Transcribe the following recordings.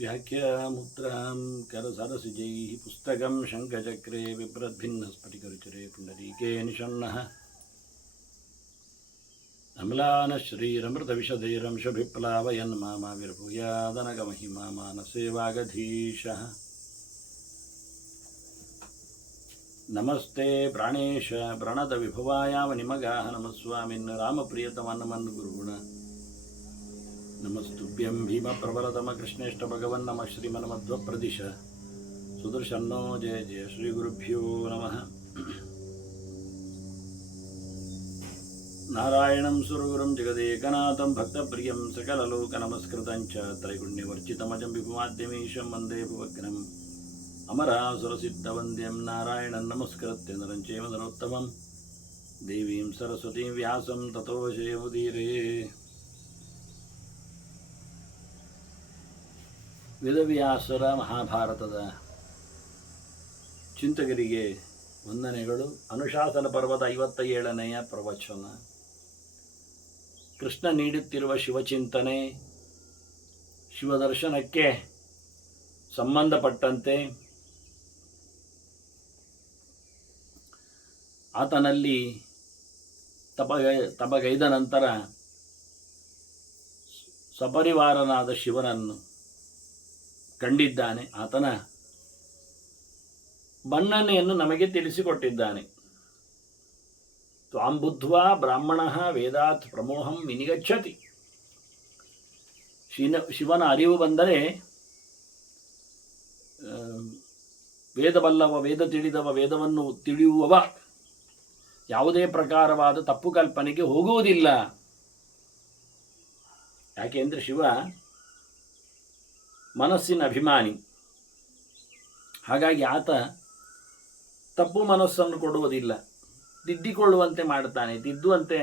ವ್ಯಾಖ್ಯಾಮುದ್ರಾಂ ಕರಸರಸಿಜೈಃ ಪುಸ್ತಕಂ ಶಂಖಚಕ್ರೆ ಬಿಭ್ರದ್ಭಿನ್ನಸ್ಫಟಿಕರುಚಿರೆ ಪುಂಡರೀಕೆ ನಿಷಣ್ಣಃ ಅಮ್ಲಾನಶ್ರೀರಮೃತವಿಶದೈರಂಶಭಿಪ್ಲಾವಯನ್ ಮಾಮಾವಿರ್ಭೂಯಾದನಗಮಹಿಮಾ ಮಾನಸೇ ವಾಗಧೀಶಃ. ನಮಸ್ತೆ ಪ್ರಾಣೇಶ ಪ್ರಣತ ವಿಭವಾಯಾವ ನಿಮಗಾಹ ನಮಸ್ವಾಮಿನ್ ರಾಮಪ್ರಿಯತಮನ್ನಮನ್ ಗುರುಗುಣ ನಮಸ್ತುಭ್ಯಂ ಭೀಮ ಪ್ರಬಲತಮ ಕೃಷ್ಣೇಷ್ಟ ಭಗವನ್ ನಮ ಶ್ರೀಮನ್ಮಧ್ವಪ್ರದಿಶ ಸುದರ್ಶನ್ನೋ ಜಯ ಜಯ ಶ್ರೀ ಗುರುಭ್ಯೋ ನಮಃ. ನಾರಾಯಣಂ ಸುರಗುರುಂ ಜಗದೇಕನಾಥಂ ಭಕ್ತಪ್ರಿಯಂ ಸಕಲಲೋಕನಮಸ್ಕೃತಂ ಚ ತ್ರೈಗುಣ್ಯವರ್ಚಿತಮಜಂ ವಿಭುಮಾದ್ಯಮೀಶಂ ವಂದೇ ಭುವಗ್ನಂ ಅಮರಾಸುರಸಿದ್ಧವಂದ್ಯಂ ನಾರಾಯಣಂ ನಮಸ್ಕೃತ್ಯ ನರಂ ಚೈವ ನರೋತ್ತಮಂ ದೇವೀಂ ಸರಸ್ವತೀಂ ವ್ಯಾಸಂ ತತೋ ಜಯಮುದೀರೇ. ವೇದವ್ಯಾಸರ ಮಹಾಭಾರತದ ಚಿಂತಕರಿಗೆ ವಂದನೆಗಳು. ಅನುಶಾಸನ ಪರ್ವದ 57ನೆಯ ಪ್ರವಚನ. ಕೃಷ್ಣ ನೀಡುತ್ತಿರುವ ಶಿವಚಿಂತನೆ, ಶಿವದರ್ಶನಕ್ಕೆ ಸಂಬಂಧಪಟ್ಟಂತೆ ಆತನಲ್ಲಿ ತಪಗೈದ ನಂತರ ಸಪರಿವಾರನಾದ ಶಿವನನ್ನು ಕಂಡಿದ್ದಾನೆ. ಆತನ ಬಣ್ಣನೆಯನ್ನು ನಮಗೆ ತಿಳಿಸಿಕೊಟ್ಟಿದ್ದಾನೆ. ತ್ವಾಂ ಬುದ್ಧ್ವಾ ಬ್ರಾಹ್ಮಣಃ ವೇದಾತ್ ಪ್ರಮೋಹಂ ವಿನಿಗಚ್ಚತಿ. ಶಿವನ ಅರಿವು ಬಂದರೆ ವೇದವಲ್ಲವ, ವೇದ ತಿಳಿದವ, ವೇದವನ್ನು ತಿಳಿಯುವವ ಯಾವುದೇ ಪ್ರಕಾರವಾದ ತಪ್ಪು ಕಲ್ಪನೆಗೆ ಹೋಗುವುದಿಲ್ಲ. ಯಾಕೆಂದರೆ ಶಿವ ಮನಸ್ಸಿನ ಅಭಿಮಾನಿ. ಹಾಗಾಗಿ ಆತ ತಪ್ಪು ಮನಸ್ಸನ್ನು ಕೊಡುವುದಿಲ್ಲ, ತಿದ್ದಿಕೊಳ್ಳುವಂತೆ ಮಾಡ್ತಾನೆ, ತಿದ್ದುವಂತೆ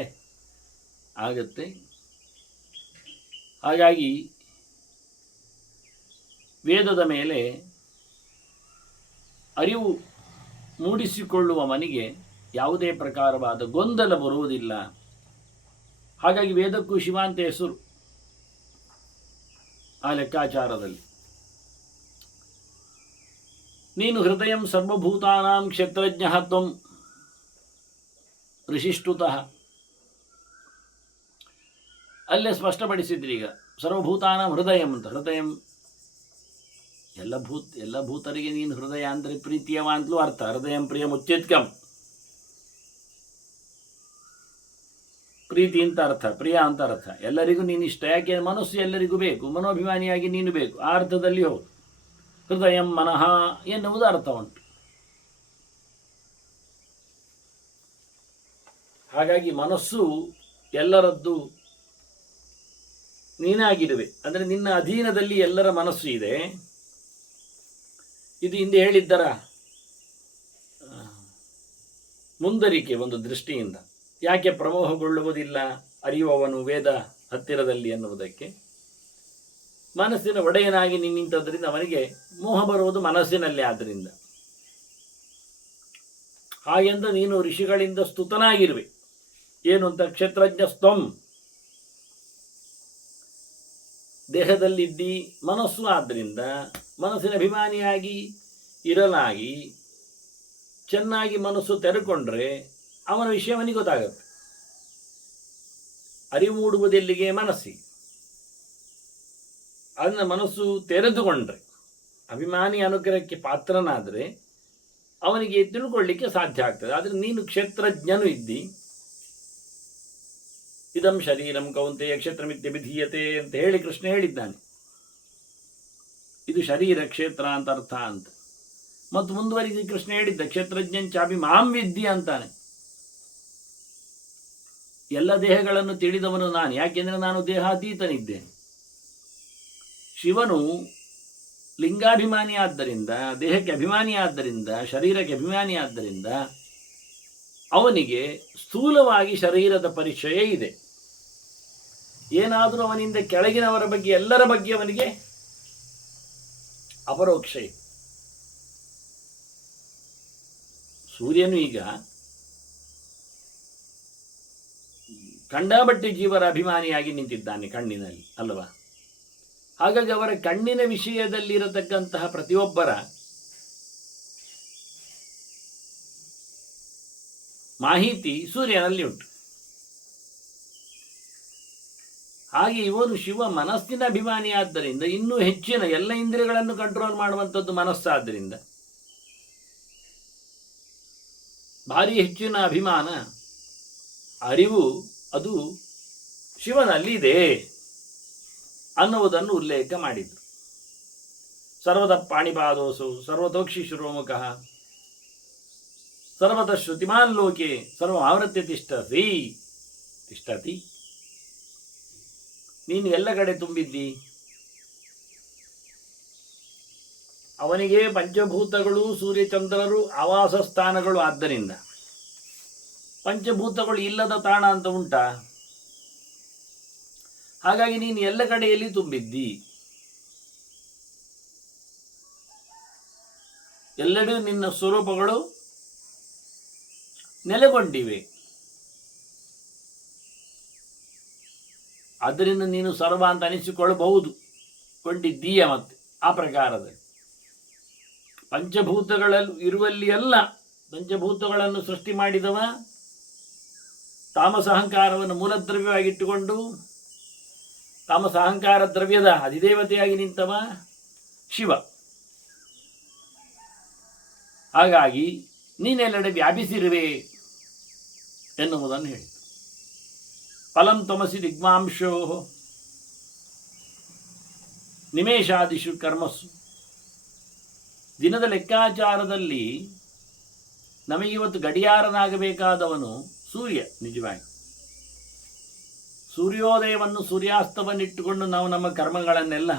ಆಗುತ್ತೆ. ಹಾಗಾಗಿ ವೇದದ ಮೇಲೆ ಅರಿವು ಮೂಡಿಸಿಕೊಳ್ಳುವ ಮನಿಗೆ ಯಾವುದೇ ಪ್ರಕಾರವಾದ ಗೊಂದಲ ಬರುವುದಿಲ್ಲ. ಹಾಗಾಗಿ ವೇದಕ್ಕೂ ಶಿವ ಅಂತ ಹೆಸರು ಆ ಲೆಕ್ಕಾಚಾರದಲ್ಲಿ. ನೀನು ಹೃದಯಂ ಸರ್ವಭೂತಾನಾಂ ಕ್ಷೇತ್ರಜ್ಞ ತ್ವಂ ಋಷಿಷ್ಟುತಃ. ಅಲ್ಲೇ ಸ್ಪಷ್ಟಪಡಿಸಿದ್ರಿ. ಈಗ ಸರ್ವಭೂತಾನಾಂ ಹೃದಯಂ ಅಂತ. ಹೃದಯಂ ಎಲ್ಲ ಭೂತರಿಗೆ ನೀನು ಹೃದಯ ಅಂದರೆ ಪ್ರೀತಿಯವ ಅಂತಲೂ ಅರ್ಥ. ಹೃದಯಂ ಪ್ರಿಯ ಮುಚ್ಚಿತ್ಕಂ, ಪ್ರೀತಿ ಅಂತ ಅರ್ಥ, ಪ್ರಿಯ ಅಂತ ಅರ್ಥ. ಎಲ್ಲರಿಗೂ ನೀನು ಇಷ್ಟ. ಯಾಕೆ? ಮನಸ್ಸು ಎಲ್ಲರಿಗೂ ಬೇಕು, ಮನೋಭಿಮಾನಿಯಾಗಿ ನೀನು ಬೇಕು. ಆ ಅರ್ಥದಲ್ಲಿ ಹೌದು. ಹೃದಯಂ ಮನಃ ಎನ್ನುವುದು ಅರ್ಥ ಉಂಟು. ಹಾಗಾಗಿ ಮನಸ್ಸು ಎಲ್ಲರದ್ದು ನೀನಾಗಿರುವೆ. ಅಂದರೆ ನಿನ್ನ ಅಧೀನದಲ್ಲಿ ಎಲ್ಲರ ಮನಸ್ಸು ಇದೆ. ಇದು ಹಿಂದೆ ಹೇಳಿದ್ದರ ಮುಂದರಿಕೆ ಒಂದು ದೃಷ್ಟಿಯಿಂದ. ಯಾಕೆ ಪ್ರಮೋಹಗೊಳ್ಳುವುದಿಲ್ಲ ಅರಿಯುವವನು ವೇದ ಹತ್ತಿರದಲ್ಲಿ ಎನ್ನುವುದಕ್ಕೆ. ಮನಸ್ಸಿನ ಒಡೆಯನಾಗಿ ನಿಂತದ್ರಿಂದ ಅವನಿಗೆ ಮೋಹ ಬರುವುದು ಮನಸ್ಸಿನಲ್ಲಿ. ಆದ್ದರಿಂದ ಹಾಗೆಂದು ನೀನು ಋಷಿಗಳಿಂದ ಸ್ತುತನಾಗಿರುವೆ. ಏನು ಅಂತ? ಕ್ಷೇತ್ರಜ್ಞ ಸ್ತಂ. ದೇಹದಲ್ಲಿದ್ದಿ ಮನಸ್ಸು. ಆದ್ದರಿಂದ ಮನಸ್ಸಿನ ಅಭಿಮಾನಿಯಾಗಿ ಇರಲಾಗಿ ಚೆನ್ನಾಗಿ ಮನಸ್ಸು ತೆರೆಕೊಂಡ್ರೆ ಅವನ ವಿಷಯವನಿಗೆ ಗೊತ್ತಾಗುತ್ತೆ. ಅರಿವು ಮೂಡುವುದೆಲ್ಲಿಗೆ? ಮನಸ್ಸಿಗೆ. ಅದನ್ನ ಮನಸ್ಸು ತೆರೆದುಕೊಂಡ್ರೆ, ಅಭಿಮಾನಿ ಅನುಗ್ರಹಕ್ಕೆ ಪಾತ್ರನಾದರೆ ಅವನಿಗೆ ತಿಳ್ಕೊಳ್ಳಿಕ್ಕೆ ಸಾಧ್ಯ ಆಗ್ತದೆ. ಆದರೆ ನೀನು ಕ್ಷೇತ್ರಜ್ಞನು ಇದ್ದಿ. ಇದಂ ಶರೀರಂ ಕೌಂತೆಯ ಕ್ಷೇತ್ರಮಿತ್ಯ ವಿಧೀಯತೆ ಅಂತ ಹೇಳಿ ಕೃಷ್ಣ ಹೇಳಿದ್ದಾನೆ. ಇದು ಶರೀರ ಕ್ಷೇತ್ರ ಅಂತ ಅರ್ಥ ಅಂತ. ಮತ್ತು ಮುಂದುವರಿಸಿ ಕೃಷ್ಣ ಹೇಳಿದ್ದ ಕ್ಷೇತ್ರಜ್ಞಂಚಾಪಿ ಮಾಂ ವಿದ್ಯೆ ಅಂತಾನೆ. ಎಲ್ಲ ದೇಹಗಳನ್ನು ತಿಳಿದವನು ನಾನು. ಯಾಕೆಂದರೆ ನಾನು ದೇಹಾತೀತನಿದ್ದೇನೆ. ಶಿವನು ಲಿಂಗಾಭಿಮಾನಿ ಆದ್ದರಿಂದ, ದೇಹಕ್ಕೆ ಅಭಿಮಾನಿ ಆದ್ದರಿಂದ, ಶರೀರಕ್ಕೆ ಅಭಿಮಾನಿ ಆದ್ದರಿಂದ ಅವನಿಗೆ ಸ್ಥೂಲವಾಗಿ ಶರೀರದ ಪರಿಚಯ ಇದೆ. ಏನಾದರೂ ಅವನಿಂದ ಕೆಳಗಿನವರ ಬಗ್ಗೆ, ಎಲ್ಲರ ಬಗ್ಗೆ ಅವನಿಗೆ ಅಪರೋಕ್ಷ ಇದೆ. ಸೂರ್ಯನು ಈಗ ಕಂಡಾಬಟ್ಟಿ ಜೀವರ ಅಭಿಮಾನಿಯಾಗಿ ನಿಂತಿದ್ದಾನೆ ಕಣ್ಣಿನಲ್ಲಿ ಅಲ್ವಾ. ಹಾಗಾಗಿ ಅವರ ಕಣ್ಣಿನ ವಿಷಯದಲ್ಲಿರತಕ್ಕಂತಹ ಪ್ರತಿಯೊಬ್ಬರ ಮಾಹಿತಿ ಸೂರ್ಯನಲ್ಲಿ ಉಂಟು. ಹಾಗೆ ಇವನು ಶಿವ ಮನಸ್ಸಿನ ಅಭಿಮಾನಿ ಆದ್ದರಿಂದ ಇನ್ನೂ ಹೆಚ್ಚಿನ ಎಲ್ಲ ಇಂದ್ರಿಯಗಳನ್ನು ಕಂಟ್ರೋಲ್ ಮಾಡುವಂಥದ್ದು ಮನಸ್ಸಾದ್ದರಿಂದ ಭಾರಿ ಹೆಚ್ಚಿನ ಅಭಿಮಾನ ಅರಿವು ಅದು ಶಿವನಲ್ಲಿ ಇದೆ ಅನ್ನುವುದನ್ನು ಉಲ್ಲೇಖ ಮಾಡಿದರು. ಸರ್ವದ ಪಾಣಿಪಾದೋಸು ಸರ್ವತೋಕ್ಷಿ ಶಿರೋಮುಖ ಸರ್ವತ ಶ್ರುತಿಮಾನ್ ಲೋಕೆ ಸರ್ವ ಆವೃತ್ತಿ ತಿಷ್ಟತಿ. ನೀನು ಎಲ್ಲ ಕಡೆ ತುಂಬಿದ್ದಿ. ಅವನಿಗೆ ಪಂಚಭೂತಗಳು ಸೂರ್ಯಚಂದ್ರರು ಆವಾಸ ಸ್ಥಾನಗಳು. ಆದ್ದರಿಂದ ಪಂಚಭೂತಗಳು ಇಲ್ಲದ ತಾಣ ಅಂತ ಉಂಟಾ? ಹಾಗಾಗಿ ನೀನು ಎಲ್ಲ ಕಡೆಯಲ್ಲಿ ತುಂಬಿದ್ದಿ. ಎಲ್ಲೆಡೆ ನಿನ್ನ ಸ್ವರೂಪಗಳು ನೆಲೆಗೊಂಡಿವೆ. ಆದ್ದರಿಂದ ನೀನು ಸರ್ವ ಅಂತ ಅನಿಸಿಕೊಳ್ಳಬಹುದು ಕೊಂಡಿದ್ದೀಯ. ಮತ್ತೆ ಆ ಪ್ರಕಾರದಲ್ಲಿ ಪಂಚಭೂತಗಳಲ್ಲಿ ಇರುವಲ್ಲಿ ಎಲ್ಲ ಪಂಚಭೂತಗಳನ್ನು ಸೃಷ್ಟಿ ಮಾಡಿದವ, ತಾಮಸ ಅಹಂಕಾರವನ್ನು ಮೂಲದ್ರವ್ಯವಾಗಿಟ್ಟುಕೊಂಡು ತಾಮಸ ಅಹಂಕಾರ ದ್ರವ್ಯದ ಅಧಿದೇವತೆಯಾಗಿ ನಿಂತವ ಶಿವ. ಹಾಗಾಗಿ ನೀನೆಲ್ಲೆಡೆ ವ್ಯಾಪಿಸಿರುವೆ ಎನ್ನುವುದನ್ನು ಹೇಳಿ. ಫಲಂ ತಮಸಿ ದಿಗ್ಮಾಂಶೋ ನಿಮೇಷಾದಿಷು ಕರ್ಮಸ್ಸು. ದಿನದ ಲೆಕ್ಕಾಚಾರದಲ್ಲಿ ನಮಗಿವತ್ತು ಗಡಿಯಾರನಾಗಬೇಕಾದವನು ಸೂರ್ಯ. ನಿಜವಾಗಿ ಸೂರ್ಯೋದಯವನ್ನು ಸೂರ್ಯಾಸ್ತವನ್ನಿಟ್ಟುಕೊಂಡು ನಾವು ನಮ್ಮ ಕರ್ಮಗಳನ್ನೆಲ್ಲ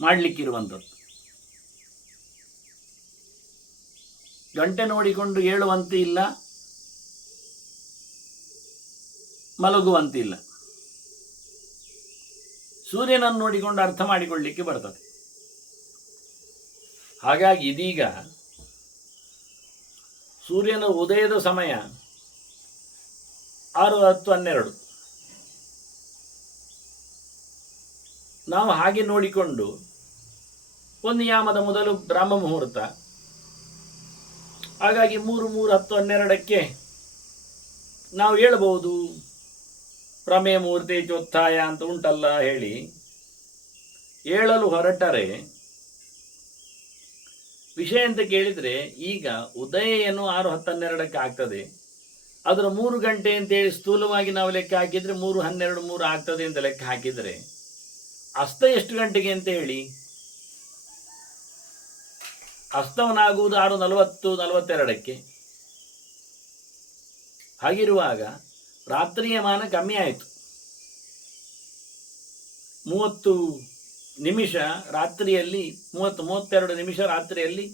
ಮಾಡಲಿಕ್ಕಿರುವಂಥದ್ದು. ಗಂಟೆ ನೋಡಿಕೊಂಡು ಏಳುವಂತೆ ಇಲ್ಲ, ಮಲಗುವಂತಿಲ್ಲ. ಸೂರ್ಯನನ್ನು ನೋಡಿಕೊಂಡು ಅರ್ಥ ಮಾಡಿಕೊಳ್ಳಲಿಕ್ಕೆ ಬರ್ತದೆ. ಹಾಗಾಗಿ ಇದೀಗ ಸೂರ್ಯನ ಉದಯದ ಸಮಯ 6:10-12. ನಾವು ಹಾಗೆ ನೋಡಿಕೊಂಡು ಒಂದು ಯಾಮದ ಮೊದಲು ಬ್ರಾಹ್ಮ ಮುಹೂರ್ತ. ಹಾಗಾಗಿ 3:10-12ಕ್ಕೆ ನಾವು ಹೇಳಬಹುದು ಪ್ರಮೇಯ ಮುಹೂರ್ತೆ ಚೋತ್ಥಾಯ ಅಂತ ಉಂಟಲ್ಲ ಹೇಳಿ ಹೇಳಲು ಹೊರಟರೆ ವಿಷಯ ಅಂತ ಕೇಳಿದರೆ, ಈಗ ಉದಯ ಏನು 6:10-12ಕ್ಕೆ ಆಗ್ತದೆ. ಅದರ 3 ಗಂಟೆ ಅಂತೇಳಿ ಸ್ಥೂಲವಾಗಿ ನಾವು ಲೆಕ್ಕ ಹಾಕಿದರೆ 3:12 3 ಆಗ್ತದೆ ಅಂತ ಲೆಕ್ಕ ಹಾಕಿದರೆ ಅಸ್ತ ಎಷ್ಟು ಗಂಟೆಗೆ ಅಂತ ಹೇಳಿ? ಅಸ್ತವನಾಗುವುದು 6:40-42ಕ್ಕೆ. ಹಾಗಿರುವಾಗ ರಾತ್ರಿಯ ಮಾನ ಕಮ್ಮಿ ಆಯಿತು. 30 ನಿಮಿಷ ರಾತ್ರಿಯಲ್ಲಿ 30-32 ನಿಮಿಷ ರಾತ್ರಿಯಲ್ಲಿ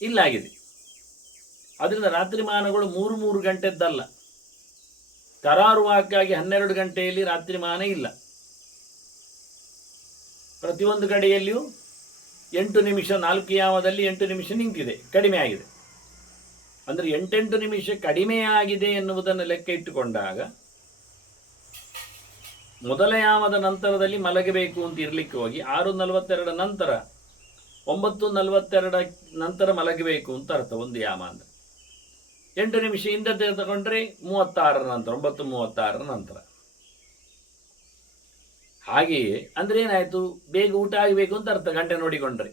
ಇಲ್ಲಾಗಿದೆ. ಅದರಿಂದ ರಾತ್ರಿ ಮಾನಗಳು 3 ಗಂಟೆದ್ದಲ್ಲ. ಕರಾರುವಾಕ್ಕಾಗಿ 12 ಗಂಟೆಯಲ್ಲಿ ರಾತ್ರಿ ಮಾನ ಇಲ್ಲ. ಪ್ರತಿಯೊಂದು ಕಡೆಯಲ್ಲಿಯೂ 8 ನಿಮಿಷ 4 ಯಾಮದಲ್ಲಿ 8 ನಿಮಿಷ ನಿಂತಿದೆ, ಕಡಿಮೆ ಆಗಿದೆ. ಅಂದರೆ 8 ನಿಮಿಷ ಕಡಿಮೆಯಾಗಿದೆ ಎನ್ನುವುದನ್ನು ಲೆಕ್ಕ ಇಟ್ಟುಕೊಂಡಾಗ ಮೊದಲ ಯಾಮದ ನಂತರದಲ್ಲಿ ಮಲಗಬೇಕು ಅಂತ ಇರಲಿಕ್ಕೆ ಹೋಗಿ 6:42 ನಂತರ 9:42 ನಂತರ ಮಲಗಬೇಕು ಅಂತ ಅರ್ಥ. ಒಂದು ಯಾಮ ಅಂದರೆ 8 ನಿಮಿಷ ಹಿಂದೆ ತೆಗೆದುಕೊಂಡ್ರೆ 36 ನಂತರ 9:36 ನಂತರ. ಹಾಗೆಯೇ ಅಂದರೆ ಏನಾಯಿತು, ಬೇಗ ಊಟ ಆಗಬೇಕು ಅಂತ ಅರ್ಥ. ಗಂಟೆ ನೋಡಿಕೊಂಡ್ರೆ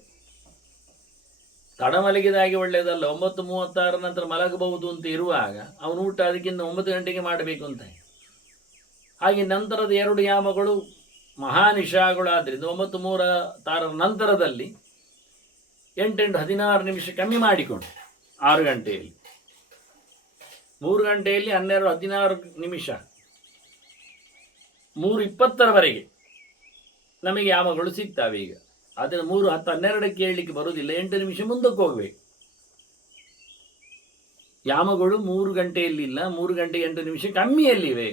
ತಡ ಮಲಗಿದಾಗೆ ಒಳ್ಳೆಯದಲ್ಲ. 9:36 ನಂತರ ಮಲಗಬಹುದು ಅಂತ ಇರುವಾಗ ಅವನು ಊಟ ಅದಕ್ಕಿಂತ 9 ಗಂಟೆಗೆ ಮಾಡಬೇಕು ಅಂತ. ಹಾಗೆ ನಂತರದ 2 ಯಾಮಗಳು ಮಹಾನಿಶಾಗಳಾದ್ರಿಂದ 9:36 ನಂತರದಲ್ಲಿ 8-16 ನಿಮಿಷ ಕಮ್ಮಿ ಮಾಡಿಕೊಂಡು 6 ಗಂಟೆಯಲ್ಲಿ 3 ಗಂಟೆಯಲ್ಲಿ 12-16 ನಿಮಿಷ 3:20ರವರೆಗೆ ನಮಗೆ ಯಾಮಗಳು ಸಿಗ್ತವೆ. ಈಗ ಅದನ್ನು 3:10-12ಕ್ಕೆ ಹೇಳಲಿಕ್ಕೆ ಬರುವುದಿಲ್ಲ. 8 ನಿಮಿಷ ಮುಂದಕ್ಕೆ ಹೋಗಬೇಕು. ಯಾಮಗಳು 3 ಗಂಟೆಯಲ್ಲಿಲ್ಲ, 3 ಗಂಟೆ 8 ನಿಮಿಷ ಕಮ್ಮಿಯಲ್ಲಿವೆ.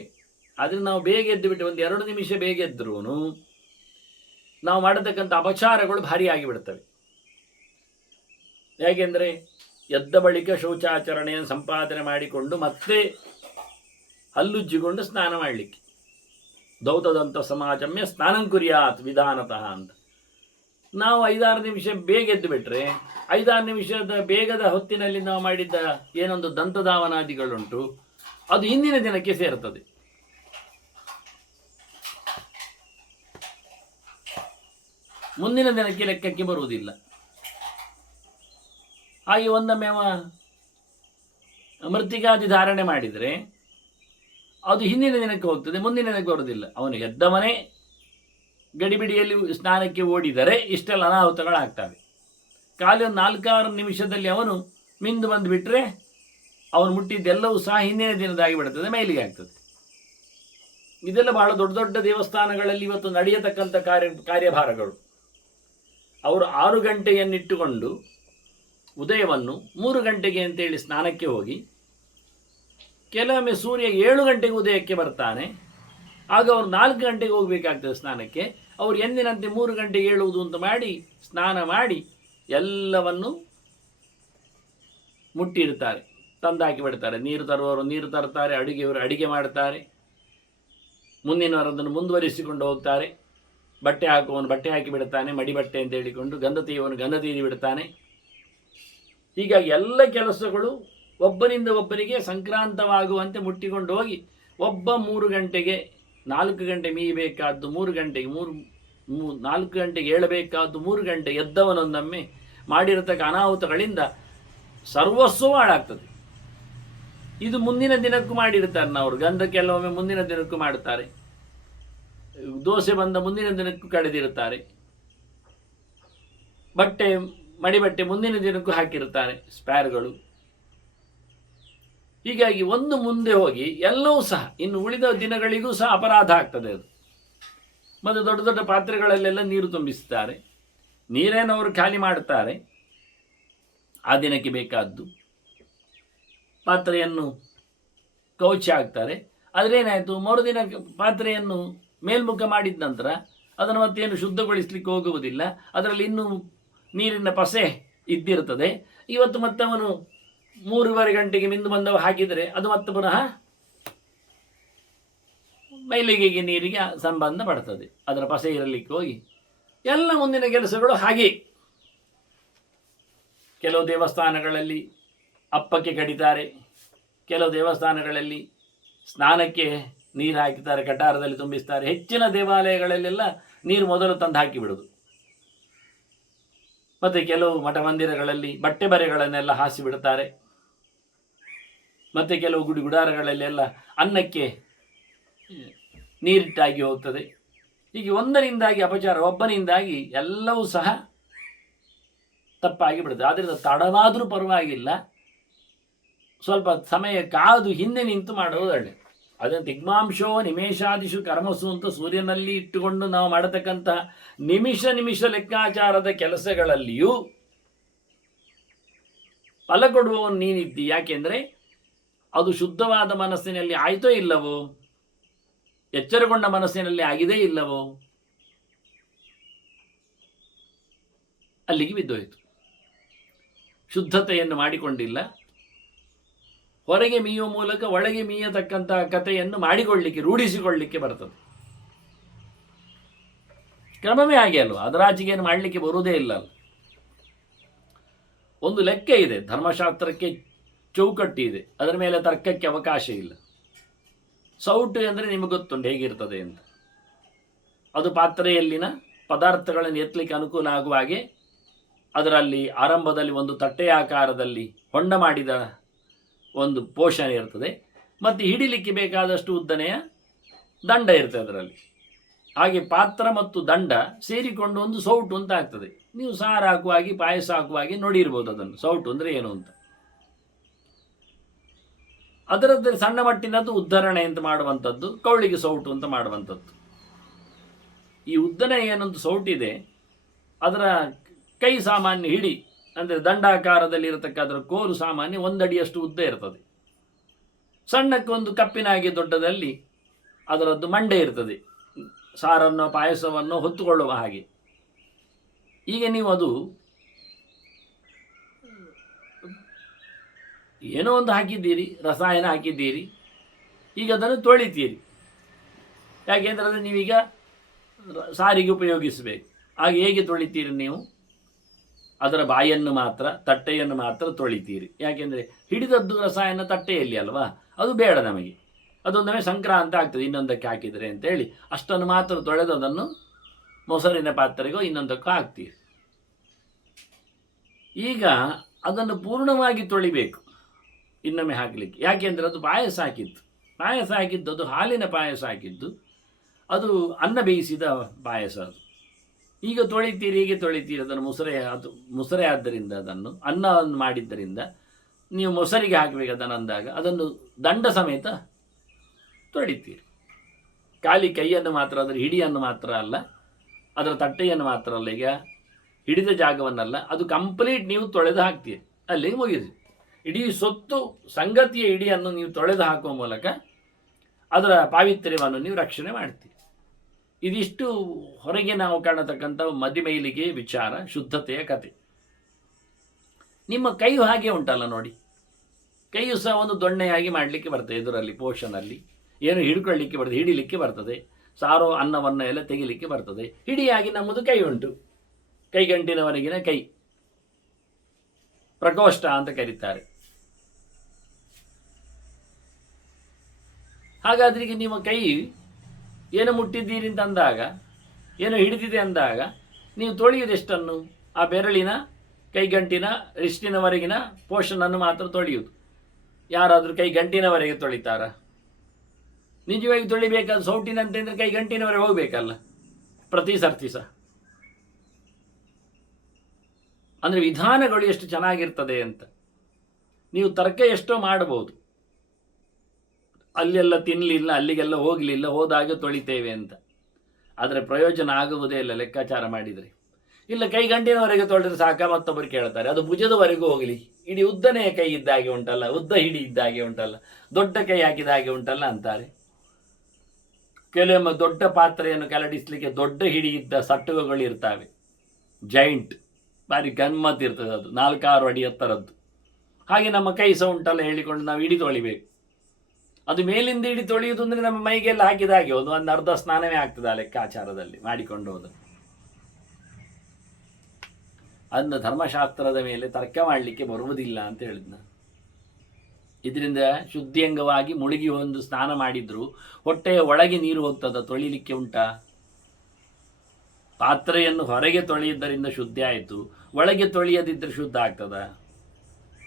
ಆದರೆ ನಾವು ಬೇಗ ಎದ್ದು ಬಿಟ್ಟು 1-2 ನಿಮಿಷ ಬೇಗ ಎದ್ರೂ ನಾವು ಮಾಡತಕ್ಕಂಥ ಅಪಚಾರಗಳು ಭಾರಿ ಆಗಿಬಿಡ್ತವೆ. ಹೇಗೆಂದರೆ ಎದ್ದ ಬಳಿಕ ಶೌಚಾಚರಣೆಯನ್ನು ಸಂಪಾದನೆ ಮಾಡಿಕೊಂಡು ಮತ್ತೆ ಹಲ್ಲುಜ್ಜಿಕೊಂಡು ಸ್ನಾನ ಮಾಡಲಿಕ್ಕೆ. ದೌತದಂತ ಸಮಾಜಮ್ಯ ಸ್ನಾನಂ ಕುರ್ಯಾತ್ ವಿಧಾನತಃ ಅಂತ. ನಾವು 5-6 ನಿಮಿಷ ಬೇಗ ಎದ್ದು ಬಿಟ್ರೆ 5-6 ನಿಮಿಷದ ಬೇಗದ ಹೊತ್ತಿನಲ್ಲಿ ನಾವು ಮಾಡಿದ್ದ ಏನೊಂದು ದಂತಧಾವನಾದಿಗಳುಂಟು, ಅದು ಹಿಂದಿನ ದಿನಕ್ಕೆ ಸೇರ್ತದೆ. ಮುಂದಿನ ದಿನಕ್ಕೆ ಲೆಕ್ಕಕ್ಕೆ ಬರುವುದಿಲ್ಲ. ಹಾಗೆ ಒಂದೊಮ್ಮೆ ಮೃತ್ತಿಕಾದಿ ಧಾರಣೆ ಮಾಡಿದರೆ ಅದು ಹಿಂದಿನ ದಿನಕ್ಕೆ ಹೋಗ್ತದೆ, ಮುಂದಿನ ದಿನಕ್ಕೆ ಬರುವುದಿಲ್ಲ. ಅವನು ಎದ್ದವನೇ ಗಡಿಬಿಡಿಯಲ್ಲಿ ಸ್ನಾನಕ್ಕೆ ಓಡಿದರೆ ಇಷ್ಟೆಲ್ಲ ಅನಾಹುತಗಳಾಗ್ತವೆ. ಖಾಲಿ ಒಂದು 4-6 ನಿಮಿಷದಲ್ಲಿ ಅವನು ಮಿಂದು ಬಂದುಬಿಟ್ರೆ ಅವನು ಮುಟ್ಟಿದ್ದೆಲ್ಲವೂ ಸಹ ಹಿಂದಿನ ದಿನದಾಗಿ ಬಿಡುತ್ತದೆ, ಮೈಲಿಗೆ ಆಗ್ತದೆ. ಇದೆಲ್ಲ ಬಹಳ ದೊಡ್ಡ ದೊಡ್ಡ ದೇವಸ್ಥಾನಗಳಲ್ಲಿ ಇವತ್ತು ನಡೆಯತಕ್ಕಂಥ ಕಾರ್ಯಭಾರಗಳು. ಅವರು 6 ಗಂಟೆಯನ್ನಿಟ್ಟುಕೊಂಡು ಉದಯವನ್ನು 3 ಗಂಟೆಗೆ ಅಂತೇಳಿ ಸ್ನಾನಕ್ಕೆ ಹೋಗಿ, ಕೆಲವೊಮ್ಮೆ ಸೂರ್ಯ 7 ಗಂಟೆಗೆ ಉದಯಕ್ಕೆ ಬರ್ತಾನೆ, ಆಗ ಅವರು 4 ಗಂಟೆಗೆ ಹೋಗಬೇಕಾಗ್ತದೆ ಸ್ನಾನಕ್ಕೆ. ಅವರು ಎಂದಿನಂತೆ 3 ಗಂಟೆಗೆ ಏಳುವುದು ಅಂತ ಮಾಡಿ ಸ್ನಾನ ಮಾಡಿ ಎಲ್ಲವನ್ನು ಮುಟ್ಟಿಡ್ತಾರೆ, ತಂದಾಕಿ ಬಿಡ್ತಾರೆ. ನೀರು ತರುವವರು ನೀರು ತರ್ತಾರೆ, ಅಡುಗೆಯವರು ಅಡುಗೆ ಮಾಡ್ತಾರೆ, ಮುಂದಿನವರದನ್ನು ಮುಂದುವರಿಸಿಕೊಂಡು ಹೋಗ್ತಾರೆ. ಬಟ್ಟೆ ಹಾಕುವವನು ಬಟ್ಟೆ ಹಾಕಿ ಬಿಡ್ತಾನೆ, ಮಡಿ ಬಟ್ಟೆ ಅಂತ ಹೇಳಿಕೊಂಡು. ಗಂಧ ತೀಯುವವನು ಗಂಧ ತೀರಿ ಬಿಡ್ತಾನೆ. ಹೀಗಾಗಿ ಎಲ್ಲ ಕೆಲಸಗಳು ಒಬ್ಬನಿಂದ ಒಬ್ಬರಿಗೆ ಸಂಕ್ರಾಂತವಾಗುವಂತೆ ಮುಟ್ಟಿಕೊಂಡು ಹೋಗಿ ಒಬ್ಬ 3 ಗಂಟೆಗೆ 4 ಗಂಟೆ ಮೀಯಬೇಕಾದ್ದು 3 ಗಂಟೆಗೆ 4 ಗಂಟೆಗೆ ಏಳಬೇಕಾದ್ದು 3 ಗಂಟೆ ಎದ್ದವನೊಂದೊಮ್ಮೆ ಮಾಡಿರತಕ್ಕ ಅನಾಹುತಗಳಿಂದ ಸರ್ವಸ್ವವೂ ಹಾಳಾಗ್ತದೆ. ಇದು ಮುಂದಿನ ದಿನಕ್ಕೂ ಮಾಡಿರ್ತಾರೆ. ನಾವು ಗಂಧ ಕೆಲವೊಮ್ಮೆ ಮುಂದಿನ ದಿನಕ್ಕೂ ಮಾಡ್ತಾರೆ, ದೋಸೆ ಬಂದ ಮುಂದಿನ ದಿನಕ್ಕೂ ಕಳೆದಿರುತ್ತಾರೆ, ಬಟ್ಟೆ ಮಡಿಬಟ್ಟೆ ಮುಂದಿನ ದಿನಕ್ಕೂ ಹಾಕಿರುತ್ತಾರೆ ಸ್ಪೇರ್ಗಳು. ಹೀಗಾಗಿ ಒಂದು ಮುಂದೆ ಹೋಗಿ ಎಲ್ಲವೂ ಸಹ ಇನ್ನು ಉಳಿದ ದಿನಗಳಿಗೂ ಸಹ ಅಪರಾಧ ಆಗ್ತದೆ ಅದು. ಮತ್ತು ದೊಡ್ಡ ದೊಡ್ಡ ಪಾತ್ರೆಗಳಲ್ಲೆಲ್ಲ ನೀರು ತುಂಬಿಸ್ತಾರೆ, ನೀರೇನು ಅವರು ಖಾಲಿ ಮಾಡ್ತಾರೆ, ಆ ದಿನಕ್ಕೆ ಬೇಕಾದ್ದು ಪಾತ್ರೆಯನ್ನು ಕೌಚಿ ಹಾಕ್ತಾರೆ. ಅದರೇನಾಯಿತು, ಮರುದಿನ ಪಾತ್ರೆಯನ್ನು ಮೇಲ್ಮುಖ ಮಾಡಿದ ನಂತರ ಅದನ್ನು ಮತ್ತೇನು ಶುದ್ಧಗೊಳಿಸಲಿಕ್ಕೆ ಹೋಗುವುದಿಲ್ಲ, ಅದರಲ್ಲಿ ಇನ್ನೂ ನೀರಿನ ಪಸೆ ಇದ್ದಿರ್ತದೆ. ಇವತ್ತು ಮತ್ತೆ ಅವನು 3:15 ಗಂಟೆಗೆ ಮಿಂದು ಬಂದವ ಹಾಕಿದರೆ ಅದು ಮತ್ತೆ ಪುನಃ ಮೈಲಿಗೆಗೆ ನೀರಿಗೆ ಸಂಬಂಧ ಪಡ್ತದೆ, ಅದರ ಪಸೆ ಇರಲಿಕ್ಕೆ ಹೋಗಿ ಎಲ್ಲ ಮುಂದಿನ ಕೆಲಸಗಳು ಹಾಗೆ. ಕೆಲವು ದೇವಸ್ಥಾನಗಳಲ್ಲಿ ಅಪ್ಪಕ್ಕೆ ಕಡಿತಾರೆ, ಕೆಲವು ದೇವಸ್ಥಾನಗಳಲ್ಲಿ ಸ್ನಾನಕ್ಕೆ ನೀರು ಹಾಕಿದ್ದಾರೆ, ಕಟಾರದಲ್ಲಿ ತುಂಬಿಸ್ತಾರೆ. ಹೆಚ್ಚಿನ ದೇವಾಲಯಗಳಲ್ಲೆಲ್ಲ ನೀರು ಮೊದಲು ತಂದು ಹಾಕಿಬಿಡೋದು. ಮತ್ತು ಕೆಲವು ಮಠ ಮಂದಿರಗಳಲ್ಲಿ ಬಟ್ಟೆ ಬರೆಗಳನ್ನೆಲ್ಲ ಹಾಸಿ ಬಿಡುತ್ತಾರೆ. ಮತ್ತು ಕೆಲವು ಗುಡಾರಗಳಲ್ಲೆಲ್ಲ ಅನ್ನಕ್ಕೆ ನೀರಿಟ್ಟಾಗಿ ಹೋಗ್ತದೆ. ಹೀಗೆ ಒಂದರಿಂದಾಗಿ ಅಪಚಾರ, ಒಬ್ಬನಿಂದಾಗಿ ಎಲ್ಲವೂ ಸಹ ತಪ್ಪಾಗಿ ಬಿಡುತ್ತೆ. ಆದ್ದರಿಂದ ತಡವಾದರೂ ಪರವಾಗಿಲ್ಲ, ಸ್ವಲ್ಪ ಸಮಯ ಕಾದು ಹಿಂದೆ ನಿಂತು ಮಾಡುವುದು ಒಳ್ಳೆ. ಅದನ್ನು ದಿಗ್ಮಾಂಶೋ ನಿಮೇಷಾದಿಶು ಕರ್ಮಸು ಅಂತ ಸೂರ್ಯನಲ್ಲಿ ಇಟ್ಟುಕೊಂಡು ನಾವು ಮಾಡತಕ್ಕಂತಹ ನಿಮಿಷ ಲೆಕ್ಕಾಚಾರದ ಕೆಲಸಗಳಲ್ಲಿಯೂ ಫಲ ಕೊಡುವವನು ನೀನಿದ್ದಿ. ಯಾಕೆಂದರೆ ಅದು ಶುದ್ಧವಾದ ಮನಸ್ಸಿನಲ್ಲಿ ಆಯಿತೋ ಇಲ್ಲವೋ, ಎಚ್ಚರಗೊಂಡ ಮನಸ್ಸಿನಲ್ಲಿ ಆಗಿದೆ ಇಲ್ಲವೋ, ಅಲ್ಲಿಗೆ ಬಿದ್ದೋಯಿತು. ಶುದ್ಧತೆಯನ್ನು ಮಾಡಿಕೊಂಡಿಲ್ಲ, ಹೊರಗೆ ಮೀಯುವ ಮೂಲಕ ಒಳಗೆ ಮೀಯತಕ್ಕಂತಹ ಕಥೆಯನ್ನು ಮಾಡಿಕೊಳ್ಳಲಿಕ್ಕೆ ರೂಢಿಸಿಕೊಳ್ಳಲಿಕ್ಕೆ ಬರ್ತದೆ. ಕ್ರಮವೇ ಹಾಗೆ ಅಲ್ವ, ಅದರಾಚೆಗೇನು ಮಾಡಲಿಕ್ಕೆ ಬರುವುದೇ ಇಲ್ಲ. ಒಂದು ಲೆಕ್ಕ ಇದೆ, ಧರ್ಮಶಾಸ್ತ್ರಕ್ಕೆ ಚೌಕಟ್ಟು ಇದೆ, ಅದರ ಮೇಲೆ ತರ್ಕಕ್ಕೆ ಅವಕಾಶ ಇಲ್ಲ. ಸೌಟು ಅಂದರೆ ನಿಮಗೆ ಗೊತ್ತುಂಟು ಹೇಗಿರ್ತದೆ ಅಂತ. ಅದು ಪಾತ್ರೆಯಲ್ಲಿನ ಪದಾರ್ಥಗಳನ್ನು ಎತ್ತಲಿಕ್ಕೆ ಅನುಕೂಲ ಆಗುವ ಹಾಗೆ ಅದರಲ್ಲಿ ಆರಂಭದಲ್ಲಿ ಒಂದು ತಟ್ಟೆಯ ಆಕಾರದಲ್ಲಿ ಹೊಂಡ ಮಾಡಿದ ಒಂದು ಪೋಷಣೆ ಇರ್ತದೆ, ಮತ್ತು ಹಿಡಿಲಿಕ್ಕೆ ಬೇಕಾದಷ್ಟು ಉದ್ದನೆಯ ದಂಡ ಇರ್ತದೆ ಅದರಲ್ಲಿ. ಹಾಗೆ ಪಾತ್ರ ಮತ್ತು ದಂಡ ಸೇರಿಕೊಂಡು ಒಂದು ಸೌಟು ಅಂತ ಆಗ್ತದೆ. ನೀವು ಸಾರು ಹಾಕುವಾಗಿ ಪಾಯಸ ಹಾಕುವಾಗಿ ನೋಡಿರ್ಬೋದು ಅದನ್ನು, ಸೌಟು ಅಂದರೆ ಏನು ಅಂತ. ಅದರದ್ದಲ್ಲಿ ಸಣ್ಣ ಮಟ್ಟಿನದ್ದು ಉದ್ಧರಣೆ ಅಂತ ಮಾಡುವಂಥದ್ದು, ಕೌಳಿಗೆ ಸೌಟು ಅಂತ ಮಾಡುವಂಥದ್ದು. ಈ ಉದ್ದನೆ ಏನೊಂದು ಸೌಟಿದೆ, ಅದರ ಕೈ ಸಾಮಾನ್ಯ ಹಿಡಿ ಅಂದರೆ ದಂಡಾಕಾರದಲ್ಲಿ ಇರತಕ್ಕ ಅದರ ಕೋಲು ಸಾಮಾನ್ಯ 1 ಅಡಿಯಷ್ಟು ಉದ್ದ ಇರ್ತದೆ. ಸಣ್ಣಕ್ಕೊಂದು ಕಪ್ಪಿನಾಗಿ ದೊಡ್ಡದಲ್ಲಿ ಅದರದ್ದು ಮಂಡೆ ಇರ್ತದೆ, ಸಾರನ್ನು ಪಾಯಸವನ್ನು ಹೊತ್ತುಕೊಳ್ಳುವ ಹಾಗೆ. ಈಗ ನೀವು ಅದು ಏನೋ ಒಂದು ಹಾಕಿದ್ದೀರಿ, ರಸಾಯನ ಹಾಕಿದ್ದೀರಿ, ಈಗ ಅದನ್ನು ತೊಳಿತೀರಿ. ಯಾಕೆಂದರೆ ಅದನ್ನು ನೀವೀಗ ಸಾರಿಗೆ ಉಪಯೋಗಿಸಬೇಕು. ಹಾಗೆ ಹೇಗೆ ತೊಳಿತೀರಿ ನೀವು? ಅದರ ಬಾಯನ್ನು ಮಾತ್ರ, ತಟ್ಟೆಯನ್ನು ಮಾತ್ರ ತೊಳಿತೀರಿ. ಯಾಕೆಂದರೆ ಹಿಡಿದದ್ದು ರಸಾಯನ ತಟ್ಟೆಯಲ್ಲಿ ಅಲ್ವಾ, ಅದು ಬೇಡ ನಮಗೆ. ಅದೊಂದೊಮ್ಮೆ ಸಂಕ್ರಾಂತ ಆಗ್ತದೆ ಇನ್ನೊಂದಕ್ಕೆ ಹಾಕಿದರೆ ಅಂತೇಳಿ ಅಷ್ಟನ್ನು ಮಾತ್ರ ತೊಳೆದು ಅದನ್ನು ಮೊಸರಿನ ಪಾತ್ರೆಗೋ ಇನ್ನೊಂದಕ್ಕೂ ಹಾಕ್ತೀರಿ. ಈಗ ಅದನ್ನು ಪೂರ್ಣವಾಗಿ ತೊಳಿಬೇಕು ಇನ್ನೊಮ್ಮೆ ಹಾಕಲಿಕ್ಕೆ. ಯಾಕೆಂದರೆ ಅದು ಪಾಯಸ ಹಾಕಿದ್ದು ಅದು ಹಾಲಿನ ಪಾಯಸ ಹಾಕಿದ್ದು, ಅದು ಅನ್ನ ಬೇಯಿಸಿದ ಪಾಯಸ ಅದು. ಈಗ ತೊಳಿತೀರಿ, ಹೀಗೆ ತೊಳಿತೀರಿ ಅದನ್ನು. ಮೊಸರೆ ಆದ್ದರಿಂದ ಅದನ್ನು ಅನ್ನವನ್ನು ಮಾಡಿದ್ದರಿಂದ ನೀವು ಮೊಸರಿಗೆ ಹಾಕಬೇಕು ಅದನ್ನು ಅಂದಾಗ ಅದನ್ನು ದಂಡ ಸಮೇತ ತೊಳಿತೀರಿ. ಖಾಲಿ ಕೈಯನ್ನು ಮಾತ್ರ, ಅದರ ಹಿಡಿಯನ್ನು ಮಾತ್ರ ಅಲ್ಲ, ಅದರ ತಟ್ಟೆಯನ್ನು ಮಾತ್ರ ಅಲ್ಲ, ಈಗ ಹಿಡಿದ ಜಾಗವನ್ನಲ್ಲ, ಅದು ಕಂಪ್ಲೀಟ್ ನೀವು ತೊಳೆದು ಹಾಕ್ತೀರಿ. ಅಲ್ಲಿಗೆ ಮುಗಿಸಿ. ಇಡೀ ಸೊತ್ತು ಸಂಗತಿಯ ಹಿಡಿಯನ್ನು ನೀವು ತೊಳೆದು ಹಾಕುವ ಮೂಲಕ ಅದರ ಪಾವಿತ್ರ್ಯವನ್ನು ನೀವು ರಕ್ಷಣೆ ಮಾಡ್ತೀರಿ. ಇದಿಷ್ಟು ಹೊರಗೆ ನಾವು ಕಾಣತಕ್ಕಂಥ ಮದಿಮೈಲಿಗೆ ವಿಚಾರ, ಶುದ್ಧತೆಯ ಕತೆ. ನಿಮ್ಮ ಕೈಯು ಹಾಗೆ ಉಂಟಲ್ಲ ನೋಡಿ, ಕೈಯು ಸಹ ಒಂದು ದೊಣ್ಣೆಯಾಗಿ ಮಾಡಲಿಕ್ಕೆ ಬರ್ತದೆ. ಎದುರಲ್ಲಿ ಪೋಷನಲ್ಲಿ ಏನು ಹಿಡ್ಕೊಳ್ಳಿಕ್ಕೆ ಬರ್ತದೆ, ಹಿಡಿಲಿಕ್ಕೆ ಬರ್ತದೆ. ಸಾರೋ ಅನ್ನವನ್ನು ಎಲ್ಲ ತೆಗಿಲಿಕ್ಕೆ ಬರ್ತದೆ. ಹಿಡಿಯಾಗಿ ನಮ್ಮದು ಕೈ ಉಂಟು, ಕೈಗಂಟಿನವರೆಗಿನ ಕೈ, ಪ್ರಕೋಷ್ಠ ಅಂತ ಕರೀತಾರೆ. ಹಾಗಾದ್ರೆ ಈಗ ನಿಮ್ಮ ಕೈ ಏನು ಮುಟ್ಟಿದ್ದೀರಿ ಅಂತ ಅಂದಾಗ, ಏನು ಹಿಡಿದಿದೆ ಅಂದಾಗ ನೀವು ತೊಳೆಯುವುದೆಷ್ಟನ್ನು? ಆ ಬೆರಳಿನ, ಕೈಗಂಟಿನ, ರಿಸ್ಟಿನವರೆಗಿನ ಪೋಷನನ್ನು ಮಾತ್ರ ತೊಳೆಯುವುದು. ಯಾರಾದರೂ ಕೈಗಂಟಿನವರೆಗೆ ತೊಳಿತಾರ? ನಿಜವಾಗಿ ತೊಳಿಬೇಕಾದ ಸೌಟಿನಂತಂದ್ರೆ ಕೈಗಂಟಿನವರೆಗೆ ಹೋಗಬೇಕಲ್ಲ ಪ್ರತಿ ಸರ್ತಿ ಸಹ. ಅಂದರೆ ವಿಧಾನಗಳು ಎಷ್ಟು ಚೆನ್ನಾಗಿರ್ತದೆ ಅಂತ. ನೀವು ತರ್ಕ ಎಷ್ಟೋ ಮಾಡಬಹುದು, ಅಲ್ಲೆಲ್ಲ ತಿನ್ನಲಿಲ್ಲ, ಅಲ್ಲಿಗೆಲ್ಲ ಹೋಗಲಿಲ್ಲ, ಹೋದಾಗ ತೊಳಿತೇವೆ ಅಂತ. ಆದರೆ ಪ್ರಯೋಜನ ಆಗುವುದೇ ಇಲ್ಲ ಲೆಕ್ಕಾಚಾರ ಮಾಡಿದರೆ. ಇಲ್ಲ, ಕೈಗಂಟಿನವರೆಗೆ ತೊಳೆದ್ರೆ ಸಾಕ, ಮತ್ತೊಬ್ಬರು ಕೇಳ್ತಾರೆ ಅದು ಭುಜದವರೆಗೂ ಹೋಗಲಿ, ಇಡೀ ಉದ್ದನೆಯ ಕೈ ಇದ್ದಾಗೆ ಉಂಟಲ್ಲ, ಉದ್ದ ಹಿಡಿ ಇದ್ದಾಗೆ ಉಂಟಲ್ಲ, ದೊಡ್ಡ ಕೈ ಹಾಕಿದ ಹಾಗೆ ಉಂಟಲ್ಲ ಅಂತಾರೆ. ಕೆಲವೊಮ್ಮೆ ದೊಡ್ಡ ಪಾತ್ರೆಯನ್ನು ಕೆಳಡಿಸ್ಲಿಕ್ಕೆ ದೊಡ್ಡ ಹಿಡಿ ಇದ್ದ ಸಟ್ಟುಗಳು ಇರ್ತವೆ, ಜೈಂಟ್, ಭಾರಿ ಗಮ್ಮತ್ ಇರ್ತದೆ ಅದು, 4-6 ಅಡಿ ಎತ್ತರದ್ದು. ಹಾಗೆ ನಮ್ಮ ಕೈ ಸಹ ಉಂಟಲ್ಲ ಹೇಳಿಕೊಂಡು ನಾವು ಹಿಡಿ ತೊಳಿಬೇಕು. ಅದು ಮೇಲಿಂದ ಹಿಡಿ ತೊಳೆಯುವುದು ಅಂದರೆ ನಮ್ಮ ಮೈಗೆಲ್ಲ ಹಾಕಿದ ಹಾಗೆ ಒಂದು ಅರ್ಧ ಸ್ನಾನವೇ ಆಗ್ತದೆ ಆ ಲೆಕ್ಕಾಚಾರದಲ್ಲಿ ಮಾಡಿಕೊಂಡು ಹೋದ. ಅದನ್ನು ಧರ್ಮಶಾಸ್ತ್ರದ ಮೇಲೆ ತರ್ಕ ಮಾಡಲಿಕ್ಕೆ ಬರುವುದಿಲ್ಲ ಅಂತ ಹೇಳಿದ್ ನಾನು. ಇದರಿಂದ ಶುದ್ಧಿಯಂಗವಾಗಿ ಮುಳುಗಿ ಒಂದು ಸ್ನಾನ ಮಾಡಿದ್ರು ಹೊಟ್ಟೆಯ ಒಳಗೆ ನೀರು ಹೋಗ್ತದ, ತೊಳಿಲಿಕ್ಕೆ ಉಂಟಾ? ಪಾತ್ರೆಯನ್ನು ಹೊರಗೆ ತೊಳೆಯುವುದರಿಂದ ಶುದ್ಧಿ ಆಯಿತು, ಒಳಗೆ ತೊಳೆಯದಿದ್ದರೆ ಶುದ್ಧ ಆಗ್ತದ?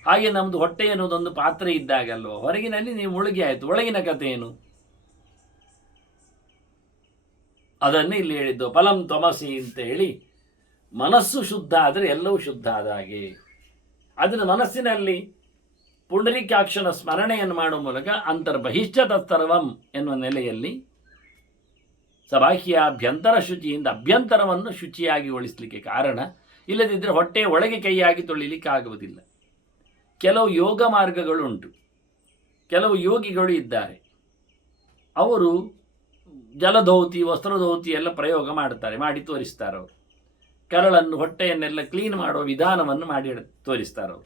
ಹಾಗೆ ನಮ್ಮದು ಹೊಟ್ಟೆ ಅನ್ನೋದೊಂದು ಪಾತ್ರೆ ಇದ್ದಾಗಲ್ವ, ಹೊರಗಿನಲ್ಲಿ ನೀವು ಮುಳುಗಿ ಆಯಿತು, ಒಳಗಿನ ಕಥೆ ಏನು? ಅದನ್ನು ಇಲ್ಲಿ ಹೇಳಿದ್ದು ಫಲಂ ತ್ವಮಸಿ ಅಂತ ಹೇಳಿ. ಮನಸ್ಸು ಶುದ್ಧ ಆದರೆ ಎಲ್ಲವೂ ಶುದ್ಧ ಆದ ಹಾಗೆ. ಅದನ್ನು ಮನಸ್ಸಿನಲ್ಲಿ ಪುಂಡರೀಕಾಕ್ಷನ ಸ್ಮರಣೆಯನ್ನು ಮಾಡುವ ಮೂಲಕ ಅಂತರ್ಬಹಿಶ್ಚತಸ್ತರ್ವಂ ಎನ್ನುವ ನೆಲೆಯಲ್ಲಿ ಸಬಾಹ್ಯಾಭ್ಯಂತರ ಶುಚಿಯಿಂದ ಅಭ್ಯಂತರವನ್ನು ಶುಚಿಯಾಗಿ ಉಳಿಸಲಿಕ್ಕೆ ಕಾರಣ. ಇಲ್ಲದಿದ್ದರೆ ಹೊಟ್ಟೆಯ ಒಳಗೆ ಕೈಯಾಗಿ ತೊಳಿಲಿಕ್ಕೆ ಆಗುವುದಿಲ್ಲ. ಕೆಲವು ಯೋಗ ಮಾರ್ಗಗಳುಂಟು, ಕೆಲವು ಯೋಗಿಗಳು ಇದ್ದಾರೆ, ಅವರು ಜಲಧೌತಿ, ವಸ್ತ್ರಧೌತಿ ಎಲ್ಲ ಪ್ರಯೋಗ ಮಾಡ್ತಾರೆ, ಮಾಡಿ ತೋರಿಸ್ತಾರೆ. ಅವರು ಕರಳನ್ನು, ಹೊಟ್ಟೆಯನ್ನೆಲ್ಲ ಕ್ಲೀನ್ ಮಾಡುವ ವಿಧಾನವನ್ನು ಮಾಡಿ ತೋರಿಸ್ತಾರೆ ಅವರು.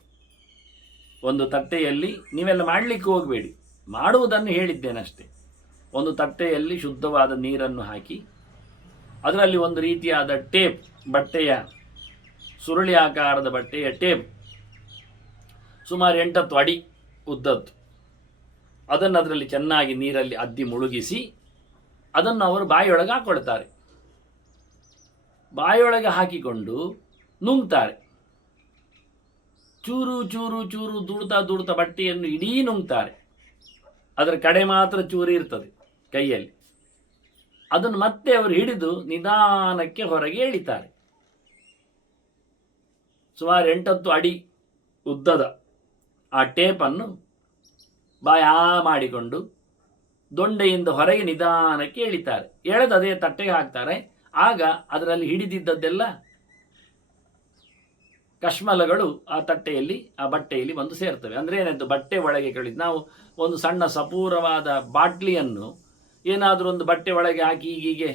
ಒಂದು ತಟ್ಟೆಯಲ್ಲಿ ನೀವೆಲ್ಲ ಮಾಡಲಿಕ್ಕೆ ಹೋಗಬೇಡಿ, ಮಾಡುವುದನ್ನು ಹೇಳಿದ್ದೇನಷ್ಟೇ. ಒಂದು ತಟ್ಟೆಯಲ್ಲಿ ಶುದ್ಧವಾದ ನೀರನ್ನು ಹಾಕಿ ಅದರಲ್ಲಿ ಒಂದು ರೀತಿಯಾದ ಟೇಪ್, ಬಟ್ಟೆಯ ಸುರುಳಿ ಆಕಾರದ ಬಟ್ಟೆಯ ಟೇಪ್, ಸುಮಾರು 8 ಅಡಿ ಉದ್ದದ್ದು, ಅದನ್ನು ಅದರಲ್ಲಿ ಚೆನ್ನಾಗಿ ನೀರಲ್ಲಿ ಅದ್ದಿ ಮುಳುಗಿಸಿ ಅದನ್ನು ಅವರು ಬಾಯಿಯೊಳಗೆ ಹಾಕ್ಕೊಳ್ತಾರೆ. ಬಾಯಿಯೊಳಗೆ ಹಾಕಿಕೊಂಡು ನುಂಗ್ತಾರೆ. ಚೂರು ಚೂರು ಚೂರು ದುಡ್ತಾ ಬಟ್ಟೆಯನ್ನು ಇಡೀ ನುಂಗ್ತಾರೆ. ಅದರ ಕಡೆ ಮಾತ್ರ ಚೂರು ಇರ್ತದೆ ಕೈಯಲ್ಲಿ. ಅದನ್ನು ಮತ್ತೆ ಅವರು ಹಿಡಿದು ನಿಧಾನಕ್ಕೆ ಹೊರಗೆ ಎಳಿತಾರೆ. ಸುಮಾರು 8 ಅಡಿ ಉದ್ದದ ಆ ಟೇಪನ್ನು ಬಾಯಾ ಮಾಡಿಕೊಂಡು ದೊಂಡೆಯಿಂದ ಹೊರಗೆ ನಿಧಾನಕ್ಕೆ ಎಳಿತಾರೆ. ಎಳೆದು ಅದೇ ತಟ್ಟೆಗೆ ಹಾಕ್ತಾರೆ. ಆಗ ಅದರಲ್ಲಿ ಹಿಡಿದಿದ್ದದ್ದೆಲ್ಲ ಕಶ್ಮಲಗಳು ಆ ತಟ್ಟೆಯಲ್ಲಿ, ಆ ಬಟ್ಟೆಯಲ್ಲಿ ಬಂದು ಸೇರ್ತವೆ. ಅಂದರೆ ಏನಾಯ್ತು, ಬಟ್ಟೆ ಒಳಗೆ ಕಳಿತು. ನಾವು ಒಂದು ಸಣ್ಣ ಸಪೂರವಾದ ಬಾಟ್ಲಿಯನ್ನು ಏನಾದರೂ ಒಂದು ಬಟ್ಟೆ ಒಳಗೆ ಹಾಕಿ ಹೀಗೆ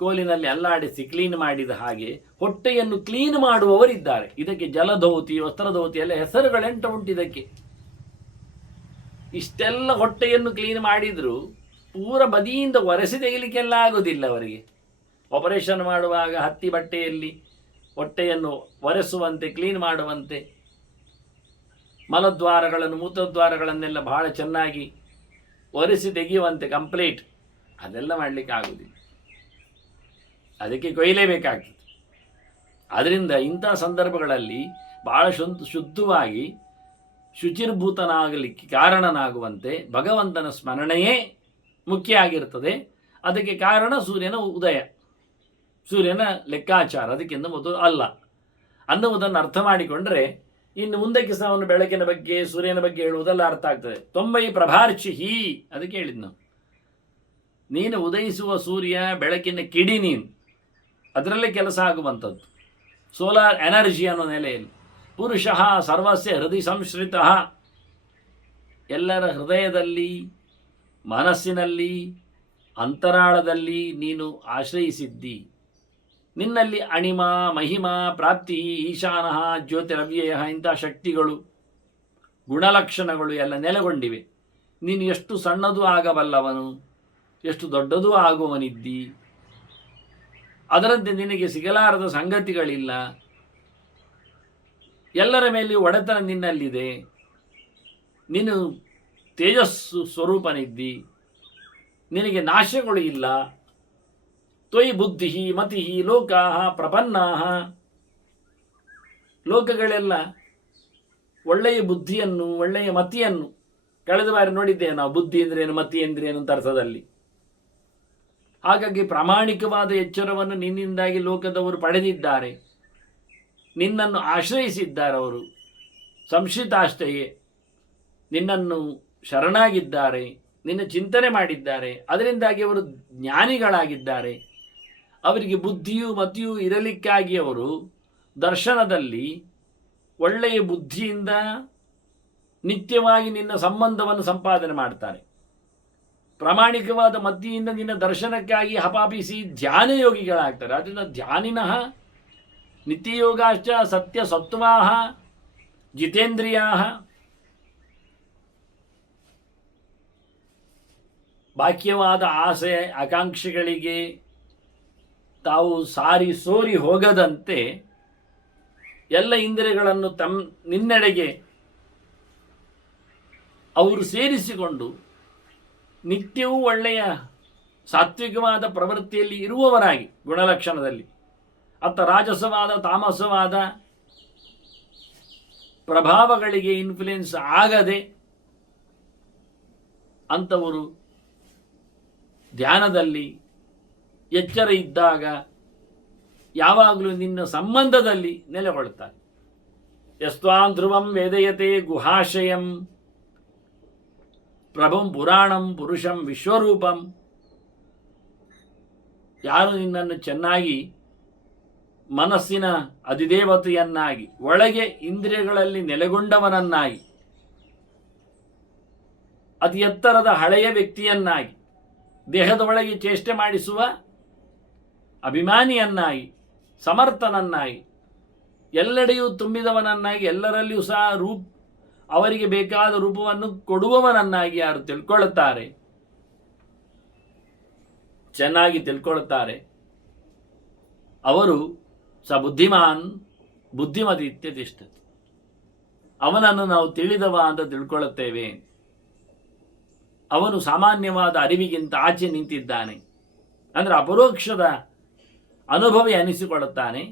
ಕೋಲಿನಲ್ಲಿ ಅಲ್ಲಾಡಿಸಿ ಕ್ಲೀನ್ ಮಾಡಿದ ಹಾಗೆ ಹೊಟ್ಟೆಯನ್ನು ಕ್ಲೀನ್ ಮಾಡುವವರಿದ್ದಾರೆ. ಇದಕ್ಕೆ ಜಲಧೌತಿ, ವಸ್ತ್ರಧೌತಿ ಎಲ್ಲ ಹೆಸರುಗಳೆಂಟ ಉಂಟು ಇದಕ್ಕೆ. ಇಷ್ಟೆಲ್ಲ ಹೊಟ್ಟೆಯನ್ನು ಕ್ಲೀನ್ ಮಾಡಿದರೂ ಪೂರ ಬದಿಯಿಂದ ಒರೆಸಿ ತೆಗಿಲಿಕ್ಕೆಲ್ಲ ಆಗೋದಿಲ್ಲ ಅವರಿಗೆ. ಆಪರೇಷನ್ ಮಾಡುವಾಗ ಹತ್ತಿ ಬಟ್ಟೆಯಲ್ಲಿ ಹೊಟ್ಟೆಯನ್ನು ಒರೆಸುವಂತೆ, ಕ್ಲೀನ್ ಮಾಡುವಂತೆ, ಮಲದ್ವಾರಗಳನ್ನು ಮೂತ್ರದ್ವಾರಗಳನ್ನೆಲ್ಲ ಬಹಳ ಚೆನ್ನಾಗಿ ಒರೆಸಿ ತೆಗೆಯುವಂತೆ ಕಂಪ್ಲೀಟ್ ಅದೆಲ್ಲ ಮಾಡಲಿಕ್ಕೆ ಆಗುವುದಿಲ್ಲ. ಅದಕ್ಕೆ ಕೊಯ್ಲೇಬೇಕಾಗ್ತದೆ. ಆದ್ದರಿಂದ ಇಂಥ ಸಂದರ್ಭಗಳಲ್ಲಿ ಬಹಳ ಶುದ್ಧವಾಗಿ ಶುಚಿರ್ಭೂತನಾಗಲಿಕ್ಕೆ ಕಾರಣನಾಗುವಂತೆ ಭಗವಂತನ ಸ್ಮರಣೆಯೇ ಮುಖ್ಯ ಆಗಿರ್ತದೆ. ಅದಕ್ಕೆ ಕಾರಣ ಸೂರ್ಯನ ಉದಯ, ಸೂರ್ಯನ ಲೆಕ್ಕಾಚಾರ ಅದಕ್ಕಿಂತ ಮೊದಲು ಅಲ್ಲ ಅನ್ನುವುದನ್ನು ಅರ್ಥ ಮಾಡಿಕೊಂಡ್ರೆ ಇನ್ನು ಮುಂದಕ್ಕೆ ಸಹ ಅವನು ಬೆಳಕಿನ ಬಗ್ಗೆ ಸೂರ್ಯನ ಬಗ್ಗೆ ಹೇಳುವುದೆಲ್ಲ ಅರ್ಥ ಆಗ್ತದೆ. ತೊಂಬೈ ಪ್ರಭಾರ್ಚಿಹಿ ಅದಕ್ಕೆ ಹೇಳಿದ್ ನಾವು. ನೀನು ಉದಯಿಸುವ ಸೂರ್ಯ ಬೆಳಕಿನ ಕಿಡಿ, ನೀನು ಅದರಲ್ಲೇ ಕೆಲಸ ಆಗುವಂಥದ್ದು. ಸೋಲಾರ್ ಎನರ್ಜಿ ಅನ್ನೋ ನೆಲೆಯಲ್ಲಿ ಪುರುಷಃ ಸರ್ವಸ್ಯ ಹೃದಯ ಸಂಶ್ರಿತ, ಎಲ್ಲರ ಹೃದಯದಲ್ಲಿ, ಮನಸ್ಸಿನಲ್ಲಿ, ಅಂತರಾಳದಲ್ಲಿ ನೀನು ಆಶ್ರಯಿಸಿದ್ದಿ. ನಿನ್ನಲ್ಲಿ ಅಣಿಮ, ಮಹಿಮಾ, ಪ್ರಾಪ್ತಿ, ಈಶಾನಃ, ಜ್ಯೋತಿರವ್ಯಯ ಇಂಥ ಶಕ್ತಿಗಳು, ಗುಣಲಕ್ಷಣಗಳು ಎಲ್ಲ ನೆಲೆಗೊಂಡಿವೆ. ನೀನು ಎಷ್ಟು ಸಣ್ಣದೂ ಆಗಬಲ್ಲವನು, ಎಷ್ಟು ದೊಡ್ಡದೂ ಆಗುವವನಿದ್ದಿ. ಅದರಂತೆ ನಿನಗೆ ಸಿಗಲಾರದ ಸಂಗತಿಗಳಿಲ್ಲ. ಎಲ್ಲರ ಮೇಲೆ ಒಡೆತನ ನಿನ್ನಲ್ಲಿದೆ. ನೀನು ತೇಜಸ್ಸು ಸ್ವರೂಪನಿದ್ದಿ. ನಿನಗೆ ನಾಶಗಳು ಇಲ್ಲ. ತ್ವಯಿ ಬುದ್ಧಿ ಮತಿ ಲೋಕಾ ಪ್ರಪನ್ನಾ, ಲೋಕಗಳೆಲ್ಲ ಒಳ್ಳೆಯ ಬುದ್ಧಿಯನ್ನು, ಒಳ್ಳೆಯ ಮತಿಯನ್ನು, ಕಳೆದ ಬಾರಿ ನೋಡಿದ್ದೇವೆ ನಾವು, ಬುದ್ಧಿ ಎಂದ್ರೇನು ಮತಿ ಎಂದ್ರೇನು ಅಂತ ಅರ್ಥದಲ್ಲಿ. ಹಾಗಾಗಿ ಪ್ರಾಮಾಣಿಕವಾದ ಎಚ್ಚರವನ್ನು ನಿನ್ನಿಂದಾಗಿ ಲೋಕದವರು ಪಡೆದಿದ್ದಾರೆ. ನಿನ್ನನ್ನು ಆಶ್ರಯಿಸಿದ್ದಾರೆ. ಅವರು ಸಂಶ್ರಿತಾಷ್ಟಯೇ ನಿನ್ನನ್ನು ಶರಣಾಗಿದ್ದಾರೆ, ನಿನ್ನ ಚಿಂತನೆ ಮಾಡಿದ್ದಾರೆ. ಅದರಿಂದಾಗಿ ಅವರು ಜ್ಞಾನಿಗಳಾಗಿದ್ದಾರೆ. ಅವರಿಗೆ ಬುದ್ಧಿಯೂ ಮತಿಯೂ ಇರಲಿಕ್ಕಾಗಿ ಅವರು ದರ್ಶನದಲ್ಲಿ ಒಳ್ಳೆಯ ಬುದ್ಧಿಯಿಂದ ನಿತ್ಯವಾಗಿ ನಿನ್ನ ಸಂಬಂಧವನ್ನು ಸಂಪಾದನೆ ಮಾಡ್ತಾರೆ. ಪ್ರಾಮಾಣಿಕವಾದ ಮತಿಯಿಂದ ನಿನ್ನ ದರ್ಶನಕ್ಕಾಗಿ ಹಪಾಪಿಸಿ ಧ್ಯಾನ ಯೋಗಿಗಳಾಗ್ತಾರೆ. ಅದರಿಂದ ಧ್ಯಾನಿನಃ ನಿತ್ಯಯೋಗಾಶ್ಚ ಸತ್ಯ ಸತ್ವಾಹ ಜಿತೇಂದ್ರಿಯಾ, ಬಾಕ್ಯವಾದ ಆಸೆ ಆಕಾಂಕ್ಷೆಗಳಿಗೆ ತಾವು ಸಾರಿ ಸೋರಿ ಹೋಗದಂತೆ ಎಲ್ಲ ಇಂದ್ರಿಯಗಳನ್ನು ನಿನ್ನೆಡೆಗೆ ಅವರು ಸೇರಿಸಿಕೊಂಡು ನಿತ್ಯವೂ ಒಳ್ಳೆಯ ಸಾತ್ವಿಕವಾದ ಪ್ರವೃತ್ತಿಯಲ್ಲಿ ಇರುವವರಾಗಿ, ಗುಣಲಕ್ಷಣದಲ್ಲಿ ಅತ್ತ ರಾಜಸವಾದ ತಾಮಸವಾದ ಪ್ರಭಾವಗಳಿಗೆ ಇನ್ಫ್ಲುಯೆನ್ಸ್ ಆಗದೆ ಅಂಥವರು ಧ್ಯಾನದಲ್ಲಿ ಎಚ್ಚರ ಇದ್ದಾಗ ಯಾವಾಗಲೂ ನಿನ್ನ ಸಂಬಂಧದಲ್ಲಿ ನೆಲೆಗೊಳ್ಳುತ್ತಾರೆ. ಯಸ್ತ್ವಾಂ ಧ್ರುವಂ ವೇದಯತೆ ಗುಹಾಶಯಂ ಪ್ರಭುಂ ಪುರಾಣಂ ಪುರುಷಂ ವಿಶ್ವರೂಪಂ, ಯಾರು ನಿನ್ನನ್ನು ಚೆನ್ನಾಗಿ ಮನಸ್ಸಿನ ಅಧಿದೇವತೆಯನ್ನಾಗಿ, ಒಳಗೆ ಇಂದ್ರಿಯಗಳಲ್ಲಿ ನೆಲೆಗೊಂಡವನನ್ನಾಗಿ, ಅತಿ ಎತ್ತರದ ಹಳೆಯ ವ್ಯಕ್ತಿಯನ್ನಾಗಿ, ದೇಹದ ಒಳಗೆ ಚೇಷ್ಟೆ ಮಾಡಿಸುವ ಅಭಿಮಾನಿಯನ್ನಾಗಿ, ಸಮರ್ಥನನ್ನಾಗಿ, ಎಲ್ಲೆಡೆಯೂ ತುಂಬಿದವನನ್ನಾಗಿ, ಎಲ್ಲರಲ್ಲಿಯೂ ಸಹ ಅವರಿಗೆ ಬೇಕಾದ ರೂಪವನ್ನು ಕೊಡುವವನನ್ನಾಗಿ ಯಾರು ತಿಳ್ಕೊಳ್ಳುತ್ತಾರೆ, ಚೆನ್ನಾಗಿ ತಿಳ್ಕೊಳ್ಳುತ್ತಾರೆ, ಅವರು ಸ ಬುದ್ಧಿಮಾನ್ ಬುದ್ಧಿಮತಿ ಇತ್ಯತಿಷ್ಠತೆ. ಅವನನ್ನು ನಾವು ತಿಳಿದವ ಅಂತ ತಿಳ್ಕೊಳ್ಳುತ್ತೇವೆ. ಅವನು ಸಾಮಾನ್ಯವಾದ ಅರಿವಿಗಿಂತ ಆಚೆ ನಿಂತಿದ್ದಾನೆ, ಅಂದರೆ ಅಪರೋಕ್ಷದ ಅನುಭವಿ ಅನಿಸಿಕೊಳ್ಳುತ್ತಾನೆ.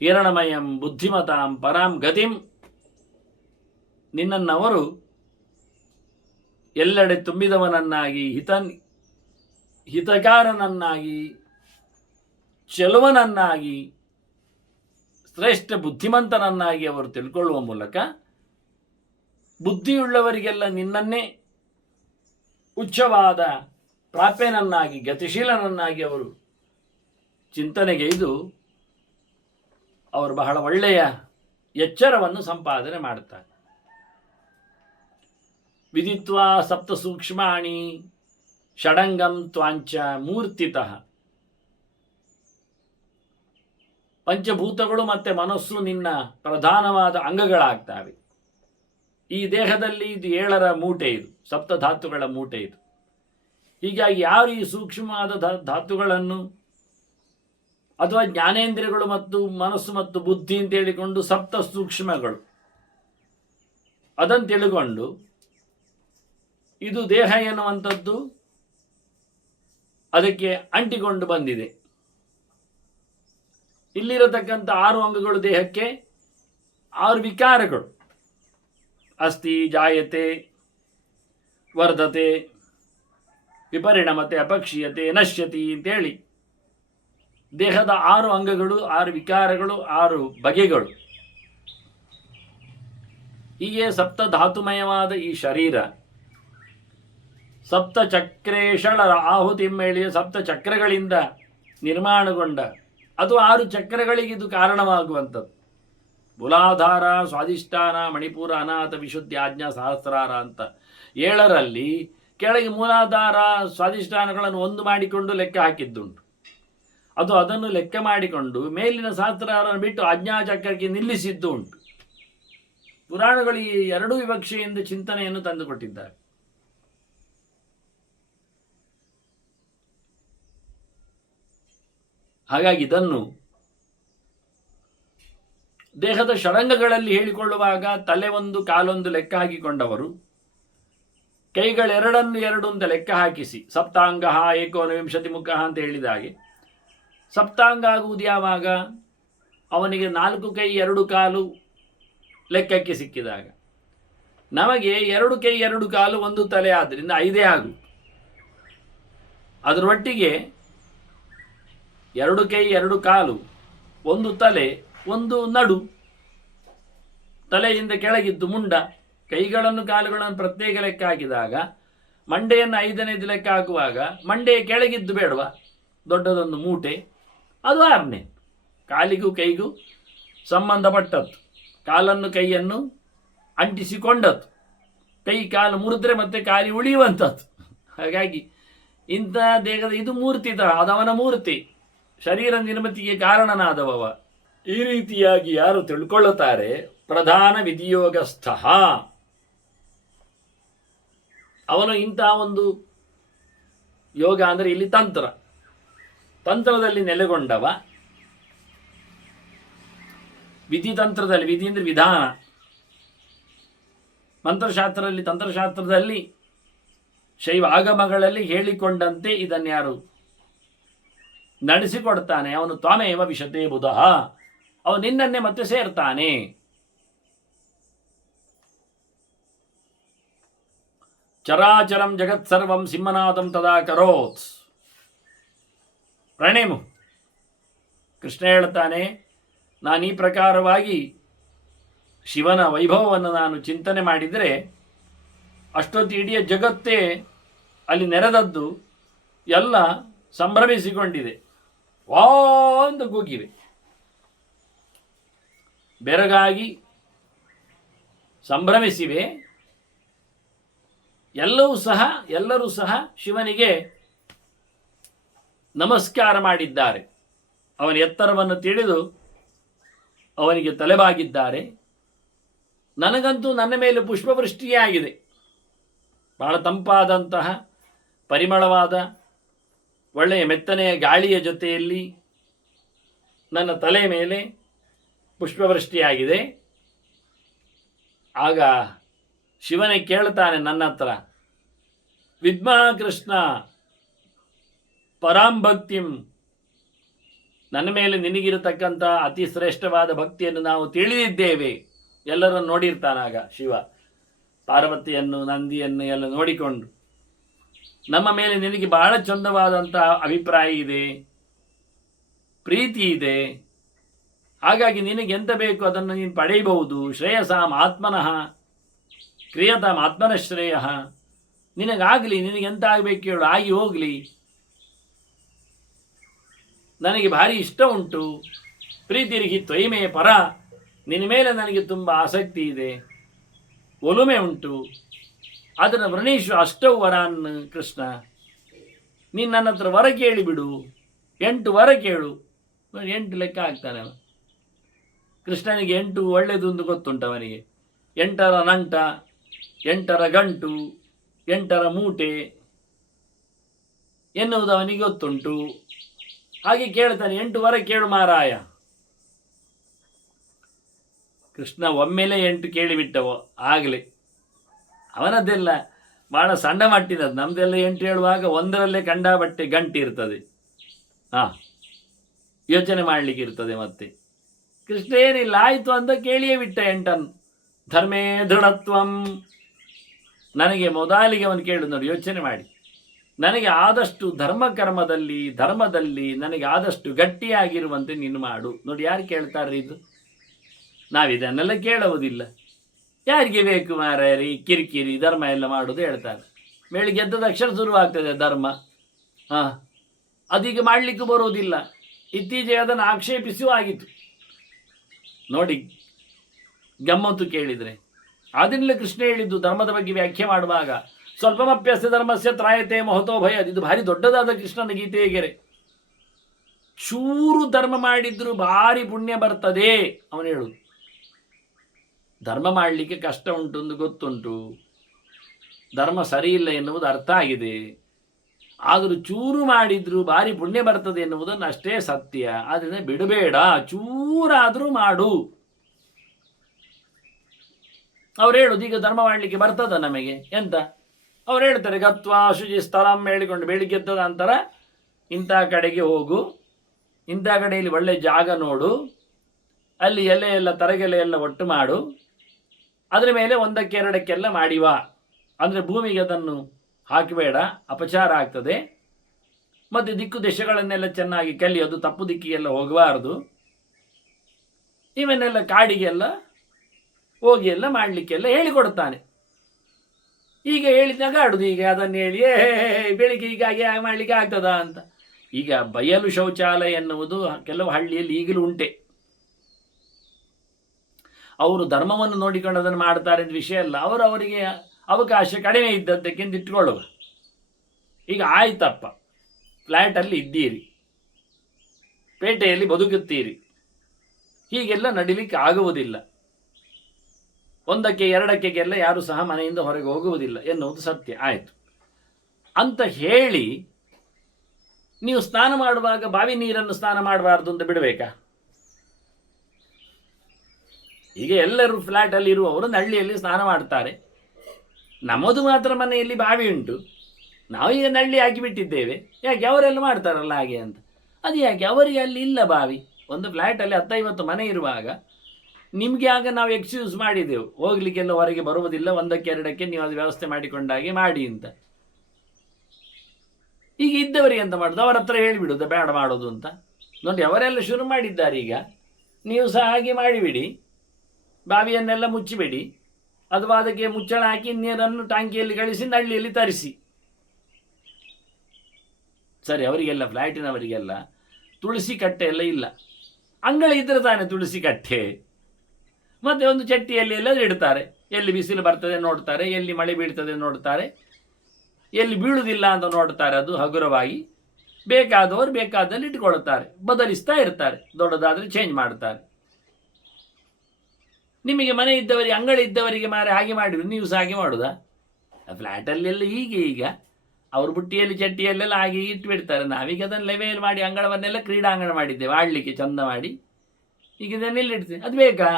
ಹಿರಣಮಯಂ ಬುದ್ಧಿಮತಾಂ ಪರಾಂ ಗತಿಂ, ನಿನ್ನನ್ನವರು ಎಲ್ಲೆಡೆ ತುಂಬಿದವನನ್ನಾಗಿ, ಹಿತಕಾರನನ್ನಾಗಿ, ಚೆಲುವನನ್ನಾಗಿ, ಶ್ರೇಷ್ಠ ಬುದ್ಧಿಮಂತನನ್ನಾಗಿ ಅವರು ತಿಳ್ಕೊಳ್ಳುವ ಮೂಲಕ ಬುದ್ಧಿಯುಳ್ಳವರಿಗೆಲ್ಲ ನಿನ್ನನ್ನೇ ಉಚ್ಚವಾದ ಪ್ರಾಪ್ಯನನ್ನಾಗಿ, ಗತಿಶೀಲನನ್ನಾಗಿ ಅವರು ಚಿಂತನೆಗೈದು ಅವರು ಬಹಳ ಒಳ್ಳೆಯ ಎಚ್ಚರವನ್ನು ಸಂಪಾದನೆ ಮಾಡುತ್ತಾರೆ. ವಿದಿತ್ವಾ ಸಪ್ತ ಸೂಕ್ಷ್ಮಾಣಿ ಷಡಂಗಂ ತ್ವಾಂಚ ಮೂರ್ತಿತಃ, ಪಂಚಭೂತಗಳು ಮತ್ತು ಮನಸ್ಸು ನಿನ್ನ ಪ್ರಧಾನವಾದ ಅಂಗಗಳಾಗ್ತವೆ. ಈ ದೇಹದಲ್ಲಿ ಇದು 7ರ ಮೂಟೆ, ಇದು ಸಪ್ತಧಾತುಗಳ ಮೂಟೆ ಇದು. ಹೀಗಾಗಿ ಯಾರು ಈ ಸೂಕ್ಷ್ಮವಾದ ಧಾತುಗಳನ್ನು ಅಥವಾ ಜ್ಞಾನೇಂದ್ರಿಯಗಳು ಮತ್ತು ಮನಸ್ಸು ಮತ್ತು ಬುದ್ಧಿ ಅಂತ ಹೇಳಿಕೊಂಡು ಸಪ್ತ ಸೂಕ್ಷ್ಮಗಳು ಅದನ್ನು ತಿಳಿಕೊಂಡು ಇದು ದೇಹ ಎನ್ನುವಂಥದ್ದು ಅದಕ್ಕೆ ಅಂಟಿಕೊಂಡು ಬಂದಿದೆ. ಇಲ್ಲಿರತಕ್ಕಂಥ 6 ಅಂಗಗಳು ದೇಹಕ್ಕೆ 6 ವಿಕಾರಗಳು: ಅಸ್ತಿ, ಜಾಯತೆ, ವರ್ಧತೆ, ವಿಪರಿಣಮತೆ, ಅಪಕ್ಷೀಯತೆ, ನಶ್ಯತಿ ಅಂತೇಳಿ ದೇಹದ 6 ಅಂಗಗಳು, 6 ವಿಕಾರಗಳು, 6 ಬಗೆಗಳು. ಹೀಗೆ ಸಪ್ತಧಾತುಮಯವಾದ ಈ ಶರೀರ ಸಪ್ತಚಕ್ರೇಶಳ ಆಹುತಿಮ್ಮೇಳಿಯ ಸಪ್ತಚಕ್ರಗಳಿಂದ ನಿರ್ಮಾಣಗೊಂಡ, ಅದು 6 ಚಕ್ರಗಳಿಗೆ ಇದು ಕಾರಣವಾಗುವಂಥದ್ದು. ಮೂಲಾಧಾರ, ಸ್ವಾಧಿಷ್ಠಾನ, ಮಣಿಪುರ, ಅನಾಥ, ವಿಶುದ್ಧಿ, ಆಜ್ಞಾ, ಸಹಸ್ರಾರ ಅಂತ 7ರಲ್ಲಿ ಕೆಳಗೆ ಮೂಲಾಧಾರ ಸ್ವಾಧಿಷ್ಠಾನಗಳನ್ನು ಒಂದು ಮಾಡಿಕೊಂಡು ಲೆಕ್ಕ ಹಾಕಿದ್ದುಂಟು. ಅದನ್ನು ಲೆಕ್ಕ ಮಾಡಿಕೊಂಡು ಮೇಲಿನ ಸಹಸ್ರಾರನ್ನು ಬಿಟ್ಟು ಆಜ್ಞಾಚಕ್ರಕ್ಕೆ ನಿಲ್ಲಿಸಿದ್ದು ಉಂಟು. ಪುರಾಣಗಳು ಈ 2 ವಿವಕ್ಷೆಯಿಂದ ಚಿಂತನೆಯನ್ನು ತಂದುಕೊಟ್ಟಿದ್ದಾರೆ. ಹಾಗಾಗಿ ಇದನ್ನು ದೇಹದ ಷಡಂಗಗಳಲ್ಲಿ ಹೇಳಿಕೊಳ್ಳುವಾಗ ತಲೆ 1 ಕಾಲೊಂದು ಲೆಕ್ಕ ಹಾಕಿಕೊಂಡವರು ಕೈಗಳೆರಡನ್ನು 2 ಅಂತ ಲೆಕ್ಕ ಹಾಕಿಸಿ ಸಪ್ತಾಂಗ ಏಕೋನವಿಂಶತಿ ಮುಖ ಅಂತ ಹೇಳಿದ ಹಾಗೆ, ಸಪ್ತಾಂಗ ಆಗುವುದು ಯಾವಾಗ? ಅವನಿಗೆ 4 ಕೈ 2 ಕಾಲು ಲೆಕ್ಕಕ್ಕೆ ಸಿಕ್ಕಿದಾಗ. ನಮಗೆ 2 ಕೈ 2 ಕಾಲು 1 ತಲೆ ಆದ್ದರಿಂದ 5 ಆಗು. ಅದರೊಟ್ಟಿಗೆ 2 ಕೈ 2 ಕಾಲು 1 ತಲೆ 1 ನಡು, ತಲೆಯಿಂದ ಕೆಳಗಿದ್ದು ಮುಂಡ, ಕೈಗಳನ್ನು ಕಾಲುಗಳನ್ನು ಪ್ರತ್ಯೇಕ ಲೆಕ್ಕ ಹಾಕಿದಾಗ ಮಂಡೆಯನ್ನು 5ನೇದು ಲೆಕ್ಕ ಹಾಕುವಾಗ ಮಂಡೆಯ ಕೆಳಗಿದ್ದು ಬೇಡವಾ ದೊಡ್ಡದೊಂದು ಮೂಟೆ, ಅದು 6ನೇ. ಕಾಲಿಗೂ ಕೈಗೂ ಸಂಬಂಧಪಟ್ಟದ್ದು, ಕಾಲನ್ನು ಕೈಯನ್ನು ಅಂಟಿಸಿಕೊಂಡದ್ದು, ಕೈ ಕಾಲು ಮುರಿದ್ರೆ ಮತ್ತೆ ಕಾಲಿ ಉಳಿಯುವಂಥದ್ದು. ಹಾಗಾಗಿ ಇಂಥ ದೇಹದ ಇದು ಮೂರ್ತಿ ತರ, ಅದವನ ಮೂರ್ತಿ, ಶರೀರ ನಿರ್ಮಿತಿಗೆ ಕಾರಣನಾದವವ. ಈ ರೀತಿಯಾಗಿ ಯಾರು ತಿಳ್ಕೊಳ್ಳುತ್ತಾರೆ, ಪ್ರಧಾನ ವಿಧಿಯೋಗಸ್ಥ, ಅವನು ಇಂತಹ ಒಂದು ಯೋಗ ಅಂದರೆ ಇಲ್ಲಿ ತಂತ್ರದಲ್ಲಿ ನೆಲೆಗೊಂಡವ. ವಿಧಿತಂತ್ರದಲ್ಲಿ, ವಿಧಿ ಅಂದರೆ ವಿಧಾನ, ಮಂತ್ರಶಾಸ್ತ್ರದಲ್ಲಿ ತಂತ್ರಶಾಸ್ತ್ರದಲ್ಲಿ ಶೈವ ಆಗಮಗಳಲ್ಲಿ ಹೇಳಿಕೊಂಡಂತೆ ಇದನ್ಯಾರು ನಡೆಸಿಕೊಡ್ತಾನೆ, ಅವನು ತ್ವಮೇವ ವಿಶತೆ ಬುಧಃ, ಅವನು ನಿನ್ನನ್ನೇ ಮತ್ತೆ ಸೇರ್ತಾನೆ. ಚರಾಚರಂ ಜಗತ್ಸರ್ವಂ ಸಿಂಹನಾದಂ ತದಾ ಕರೋತ್. ಪ್ರಣೇಮು ಕೃಷ್ಣ ಹೇಳ್ತಾನೆ, ನಾನು ಈ ಪ್ರಕಾರವಾಗಿ ಶಿವನ ವೈಭವವನ್ನು ನಾನು ಚಿಂತನೆ ಮಾಡಿದರೆ ಅಷ್ಟೊತ್ತು ಇಡೀ ಜಗತ್ತೇ ಅಲ್ಲಿ ನೆರೆದದ್ದು ಎಲ್ಲ ಸಂಭ್ರಮಿಸಿಕೊಂಡಿದೆ, ವಾ ಅಂತ ಕೂಗಿವೆ, ಬೆರಗಾಗಿ ಸಂಭ್ರಮಿಸಿವೆ. ಎಲ್ಲರೂ ಸಹ ಶಿವನಿಗೆ ನಮಸ್ಕಾರ ಮಾಡಿದ್ದಾರೆ, ಅವನ ಎತ್ತರವನ್ನು ತಿಳಿದು ಅವನಿಗೆ ತಲೆಬಾಗಿದ್ದಾರೆ. ನನಗಂತೂ ನನ್ನ ಮೇಲೆ ಪುಷ್ಪವೃಷ್ಟಿಯೇ ಆಗಿದೆ. ಬಹಳ ತಂಪಾದಂತಹ ಪರಿಮಳವಾದ ಒಳ್ಳೆಯ ಮೆತ್ತನೆಯ ಗಾಳಿಯ ಜೊತೆಯಲ್ಲಿ ನನ್ನ ತಲೆ ಮೇಲೆ ಪುಷ್ಪವೃಷ್ಟಿಯಾಗಿದೆ. ಆಗ ಶಿವನೇ ಕೇಳ್ತಾನೆ ನನ್ನ ಹತ್ರ, ವಿದ್ಮಾ ಕೃಷ್ಣ ಪರಾಂಭಕ್ತಿಂ, ನನ್ನ ಮೇಲೆ ನಿನಗಿರತಕ್ಕಂಥ ಅತಿ ಶ್ರೇಷ್ಠವಾದ ಭಕ್ತಿಯನ್ನು ನಾವು ತಿಳಿದಿದ್ದೇವೆ. ಎಲ್ಲರನ್ನು ನೋಡಿರ್ತಾನಾಗ ಶಿವ, ಪಾರ್ವತಿಯನ್ನು ನಂದಿಯನ್ನು ಎಲ್ಲ ನೋಡಿಕೊಂಡು, ನಮ್ಮ ಮೇಲೆ ನಿನಗೆ ಬಹಳ ಚಂದವಾದಂಥ ಅಭಿಪ್ರಾಯ ಇದೆ, ಪ್ರೀತಿ ಇದೆ, ಹಾಗಾಗಿ ನಿನಗೆ ಎಂತ ಬೇಕು ಅದನ್ನು ನೀನು ಪಡೆಯಬಹುದು. ಶ್ರೇಯಸಾಂ ಆತ್ಮನಃ ಕ್ರಿಯತಾಂ ಆತ್ಮನ ಶ್ರೇಯ, ನಿನಗಾಗಲಿ, ನಿನಗೆ ಎಂತ ಆಗಬೇಕು ಹೇಳು, ಆಗಿ ಹೋಗಲಿ, ನನಗೆ ಭಾರಿ ಇಷ್ಟ ಉಂಟು. ಪ್ರೀತಿರಿಗಿ ತ್ವಯಿಮೇ ಪರ, ನಿನ್ನ ಮೇಲೆ ನನಗೆ ತುಂಬ ಆಸಕ್ತಿ ಇದೆ, ಒಲುಮೆ ಉಂಟು. ಅದನ್ನು ವೃಣೀಶು ಅಷ್ಟವು ವರಾನ್ ಕೃಷ್ಣ, ನೀನು ನನ್ನ ಹತ್ರ ವರ ಕೇಳಿಬಿಡು, 8 ವರ ಕೇಳು. 8 ಲೆಕ್ಕ ಆಗ್ತಾನೆ ಅವ. ಕೃಷ್ಣನಿಗೆ 8 ಒಳ್ಳೆಯದು ಒಂದು ಗೊತ್ತುಂಟು ಅವನಿಗೆ. ಎಂಟರ ನಂಟ, ಎಂಟರ ಗಂಟು, ಎಂಟರ ಮೂಟೆ ಎನ್ನುವುದು ಅವನಿಗೆ ಗೊತ್ತುಂಟು. ಹಾಗೆ ಕೇಳ್ತಾನೆ, 8 ವರ ಕೇಳು ಮಾರಾಯ. ಕೃಷ್ಣ ಒಮ್ಮೆಲೆ 8 ಕೇಳಿಬಿಟ್ಟವೋ ಆಗಲಿ. ಅವನದ್ದೆಲ್ಲ ಭಾಳ ಸಣ್ಣ ಮಟ್ಟಿನದ್ದು. ನಮ್ದೆಲ್ಲ 8 ಹೇಳುವಾಗ ಒಂದರಲ್ಲೇ ಕಂಡಾಬಟ್ಟೆ ಗಂಟೆ ಇರ್ತದೆ. ಯೋಚನೆ ಮಾಡಲಿಕ್ಕೆ ಇರ್ತದೆ. ಮತ್ತೆ ಕೃಷ್ಣ ಏನಿಲ್ಲ, ಆಯಿತು ಅಂತ ಕೇಳಿಯೇ ಬಿಟ್ಟ 8. ಧರ್ಮೇ ದೃಢತ್ವಂ. ನನಗೆ ಮೊದಲಿಗೆ ಅವನು ಕೇಳು ನೋಡಿ, ಯೋಚನೆ ಮಾಡಿ, ನನಗೆ ಆದಷ್ಟು ಧರ್ಮದಲ್ಲಿ ನನಗೆ ಆದಷ್ಟು ಗಟ್ಟಿಯಾಗಿರುವಂತೆ ನೀನು ಮಾಡು. ನೋಡಿ, ಯಾರು ಕೇಳ್ತಾರೆ ಇದು? ನಾವಿದನ್ನೆಲ್ಲ ಕೇಳುವುದಿಲ್ಲ. ಯಾರಿಗೆ ಬೇಕು ಮಾರಾಯರಿ ಕಿರಿಕಿರಿ ಧರ್ಮ ಎಲ್ಲ ಮಾಡೋದು ಹೇಳ್ತಾರೆ. ಬೆಳಿಗ್ಗೆ ಎದ್ದ ತಕ್ಷಣ ಶುರುವಾಗ್ತದೆ ಧರ್ಮ. ಅದೀಗ ಮಾಡಲಿಕ್ಕೂ ಬರುವುದಿಲ್ಲ. ಇತ್ತೀಚೆಗೆ ಅದನ್ನು ಆಕ್ಷೇಪಿಸುವ ಆಗಿತ್ತು ನೋಡಿ, ಗಮ್ಮತ್ತು ಕೇಳಿದರೆ. ಅದನ್ನೆಲ್ಲ ಕೃಷ್ಣ ಹೇಳಿದ್ದು ಧರ್ಮದ ಬಗ್ಗೆ ವ್ಯಾಖ್ಯೆ ಮಾಡುವಾಗ, ಸ್ವಲ್ಪಮಪ್ಯಸ್ಯ ಧರ್ಮಸ್ಯ ತ್ರಾಯತೆ ಮಹತೋ ಭಯ. ಇದು ಭಾರಿ ದೊಡ್ಡದಾದ ಕೃಷ್ಣನ ಗೀತೆಗೆರೆ. ಚೂರು ಧರ್ಮ ಮಾಡಿದ್ರು ಭಾರಿ ಪುಣ್ಯ ಬರ್ತದೆ ಅವನು ಹೇಳುದು. ಧರ್ಮ ಮಾಡಲಿಕ್ಕೆ ಕಷ್ಟ ಉಂಟು ಎಂದು ಗೊತ್ತುಂಟು, ಧರ್ಮ ಸರಿಯಿಲ್ಲ ಎನ್ನುವುದು ಅರ್ಥ ಆಗಿದೆ. ಆದರೂ ಚೂರು ಮಾಡಿದ್ರು ಭಾರಿ ಪುಣ್ಯ ಬರ್ತದೆ ಎನ್ನುವುದನ್ನು ಅಷ್ಟೇ ಸತ್ಯ. ಆದ್ದರಿಂದ ಬಿಡಬೇಡ, ಚೂರಾದರೂ ಮಾಡು. ಅವ್ರು ಹೇಳುದು, ಈಗ ಧರ್ಮ ಮಾಡಲಿಕ್ಕೆ ಬರ್ತದ ನಮಗೆ ಎಂತ? ಅವ್ರು ಹೇಳ್ತಾರೆ, ಗತ್ವಾ ಶುಚಿ ಸ್ಥಳಂ ಹೇಳಿಕೊಂಡು ಬೆಳಿಗ್ಗೆ ಎದ್ದದ ನಂತರ ಇಂಥ ಕಡೆಗೆ ಹೋಗು, ಇಂಥ ಕಡೆಯಲ್ಲಿ ಒಳ್ಳೆ ಜಾಗ ನೋಡು, ಅಲ್ಲಿ ಎಲೆ ಎಲ್ಲ ತರಗೆಲೆ ಎಲ್ಲ ಒಟ್ಟು ಮಾಡು, ಅದರ ಮೇಲೆ 1ಕ್ಕೆ 2ಕ್ಕೆಲ್ಲ ಮಾಡಿವ. ಅಂದರೆ ಭೂಮಿಗೆ ಅದನ್ನು ಹಾಕಬೇಡ, ಅಪಚಾರ ಆಗ್ತದೆ. ಮತ್ತು ದಿಕ್ಕು ದಿಶೆಗಳನ್ನೆಲ್ಲ ಚೆನ್ನಾಗಿ ಕಲಿ, ಅದು ತಪ್ಪು ದಿಕ್ಕಿಗೆಲ್ಲ ಹೋಗಬಾರ್ದು. ಇವನ್ನೆಲ್ಲ ಕಾಡಿಗೆಲ್ಲ ಹೋಗಿ ಎಲ್ಲ ಮಾಡಲಿಕ್ಕೆಲ್ಲ ಹೇಳಿಕೊಡ್ತಾನೆ. ಈಗ ಹೇಳಿದಾಗ ಆಡುದು, ಈಗ ಅದನ್ನು ಹೇಳಿ ಬೆಳಿಗ್ಗೆ ಹೀಗಾಗಿ ಮಾಡಲಿಕ್ಕೆ ಆಗ್ತದ ಅಂತ. ಈಗ ಬಯಲು ಶೌಚಾಲಯ ಎನ್ನುವುದು ಕೆಲವು ಹಳ್ಳಿಯಲ್ಲಿ ಈಗಲೂ ಉಂಟೆ. ಅವರು ಧರ್ಮವನ್ನು ನೋಡಿಕೊಂಡು ಅದನ್ನು ಮಾಡ್ತಾರೆ ಅಂತ ವಿಷಯ ಅಲ್ಲ. ಅವರಿಗೆ ಅವಕಾಶ ಕಡಿಮೆ ಇದ್ದದ್ದಕ್ಕೆಂದು ಇಟ್ಕೊಳ್ಳುವ. ಈಗ ಆಯ್ತಪ್ಪ, ಫ್ಲ್ಯಾಟಲ್ಲಿ ಇದ್ದೀರಿ, ಪೇಟೆಯಲ್ಲಿ ಬದುಕುತ್ತೀರಿ, ಹೀಗೆಲ್ಲ ನಡಿಲಿಕ್ಕೆ ಆಗುವುದಿಲ್ಲ. 1ಕ್ಕೆ 2ಕ್ಕೆಲ್ಲ ಯಾರು ಸಹ ಮನೆಯಿಂದ ಹೊರಗೆ ಹೋಗುವುದಿಲ್ಲ ಎನ್ನುವುದು ಸತ್ಯ. ಆಯಿತು ಅಂತ ಹೇಳಿ ನೀವು ಸ್ನಾನ ಮಾಡುವಾಗ ಬಾವಿ ನೀರನ್ನು ಸ್ನಾನ ಮಾಡಬಾರ್ದು ಅಂತ ಬಿಡಬೇಕಾ? ಈಗ ಎಲ್ಲರೂ ಫ್ಲ್ಯಾಟಲ್ಲಿ ಇರುವವರು ನಳ್ಳಿಯಲ್ಲಿ ಸ್ನಾನ ಮಾಡ್ತಾರೆ. ನಮ್ಮದು ಮಾತ್ರ ಮನೆಯಲ್ಲಿ ಬಾವಿ ಉಂಟು, ನಾವೀಗ ನಳ್ಳಿ ಹಾಕಿಬಿಟ್ಟಿದ್ದೇವೆ. ಯಾಕೆ ಅವರೆಲ್ಲ ಮಾಡ್ತಾರಲ್ಲ ಹಾಗೆ ಅಂತ. ಅದು ಯಾಕೆ ಅವರಿಗೆ ಅಲ್ಲಿ ಇಲ್ಲ ಬಾವಿ? ಒಂದು ಫ್ಲ್ಯಾಟಲ್ಲಿ 10-50 ಮನೆ ಇರುವಾಗ ನಿಮಗೆ ಆಗ ನಾವು ಎಕ್ಸ್ಕ್ಯೂಸ್ ಮಾಡಿದೆವು, ಹೋಗ್ಲಿಕ್ಕೆಲ್ಲ ಹೊರಗೆ ಬರುವುದಿಲ್ಲ, 1ಕ್ಕೆ 2ಕ್ಕೆ ನೀವು ಅದು ವ್ಯವಸ್ಥೆ ಮಾಡಿಕೊಂಡಾಗೆ ಮಾಡಿ ಅಂತ. ಈಗ ಇದ್ದವರಿಗೆ ಎಂತ ಮಾಡೋದು? ಅವರ ಹತ್ರ ಹೇಳಿಬಿಡುದು ಬೇಡ ಮಾಡೋದು ಅಂತ. ನೋಡಿ, ಅವರೆಲ್ಲ ಶುರು ಮಾಡಿದ್ದಾರೆ. ಈಗ ನೀವು ಸಹ ಹಾಗೆ ಮಾಡಿಬಿಡಿ, ಬಾವಿಯನ್ನೆಲ್ಲ ಮುಚ್ಚಿಬಿಡಿ, ಅಥವಾ ಅದಕ್ಕೆ ಮುಚ್ಚಳ ಹಾಕಿ ನೀರನ್ನು ಟ್ಯಾಂಕಿಯಲ್ಲಿ ಕಳಿಸಿ ನಳ್ಳಿಯಲ್ಲಿ ತರಿಸಿ. ಸರಿ, ಅವರಿಗೆಲ್ಲ ಫ್ಲ್ಯಾಟಿನವರಿಗೆಲ್ಲ ತುಳಸಿ ಕಟ್ಟೆ ಎಲ್ಲ ಇಲ್ಲ. ಅಂಗಳ ಇದ್ರೆ ತಾನೆ ತುಳಸಿ ಕಟ್ಟೆ. ಮತ್ತೆ ಒಂದು ಚಟ್ಟಿಯಲ್ಲಿ ಎಲ್ಲ ಇಡ್ತಾರೆ, ಎಲ್ಲಿ ಬಿಸಿಲು ಬರ್ತದೆ ನೋಡ್ತಾರೆ, ಎಲ್ಲಿ ಮಳೆ ಬೀಳ್ತದೆ ನೋಡ್ತಾರೆ, ಎಲ್ಲಿ ಬೀಳುವುದಿಲ್ಲ ಅಂತ ನೋಡ್ತಾರೆ. ಅದು ಹಗುರವಾಗಿ ಬೇಕಾದವರು ಬೇಕಾದಲ್ಲಿ ಇಟ್ಕೊಳ್ತಾರೆ, ಬದಲಿಸ್ತಾ ಇರ್ತಾರೆ. ದೊಡ್ಡದಾದರೆ ಚೇಂಜ್ ಮಾಡ್ತಾರೆ. ನಿಮಗೆ ಮನೆ ಇದ್ದವರಿಗೆ, ಅಂಗಳ ಇದ್ದವರಿಗೆ ಹಾಗೆ ಮಾಡಿದ್ರು, ನೀವು ಸಹ ಹಾಗೆ ಮಾಡೋದಾ? ಫ್ಲ್ಯಾಟಲ್ಲೆಲ್ಲ ಹೀಗೆ ಈಗ ಅವ್ರ ಬುಟ್ಟಿಯಲ್ಲಿ ಚಟ್ಟಿಯಲ್ಲೆಲ್ಲ ಹಾಗೆ ಇಟ್ಬಿಡ್ತಾರೆ. ನಾವೀಗ ಅದನ್ನು ಲೆವೆಲ್ ಮಾಡಿ ಅಂಗಳವನ್ನೆಲ್ಲ ಕ್ರೀಡಾಂಗಣ ಮಾಡಿದ್ದೇವೆ, ಆಡಲಿಕ್ಕೆ ಚಂದ ಮಾಡಿ. ಈಗ ಇದನ್ನೆಲ್ಲ ಇಡ್ತೀವಿ, ಅದು ಬೇಕಾ?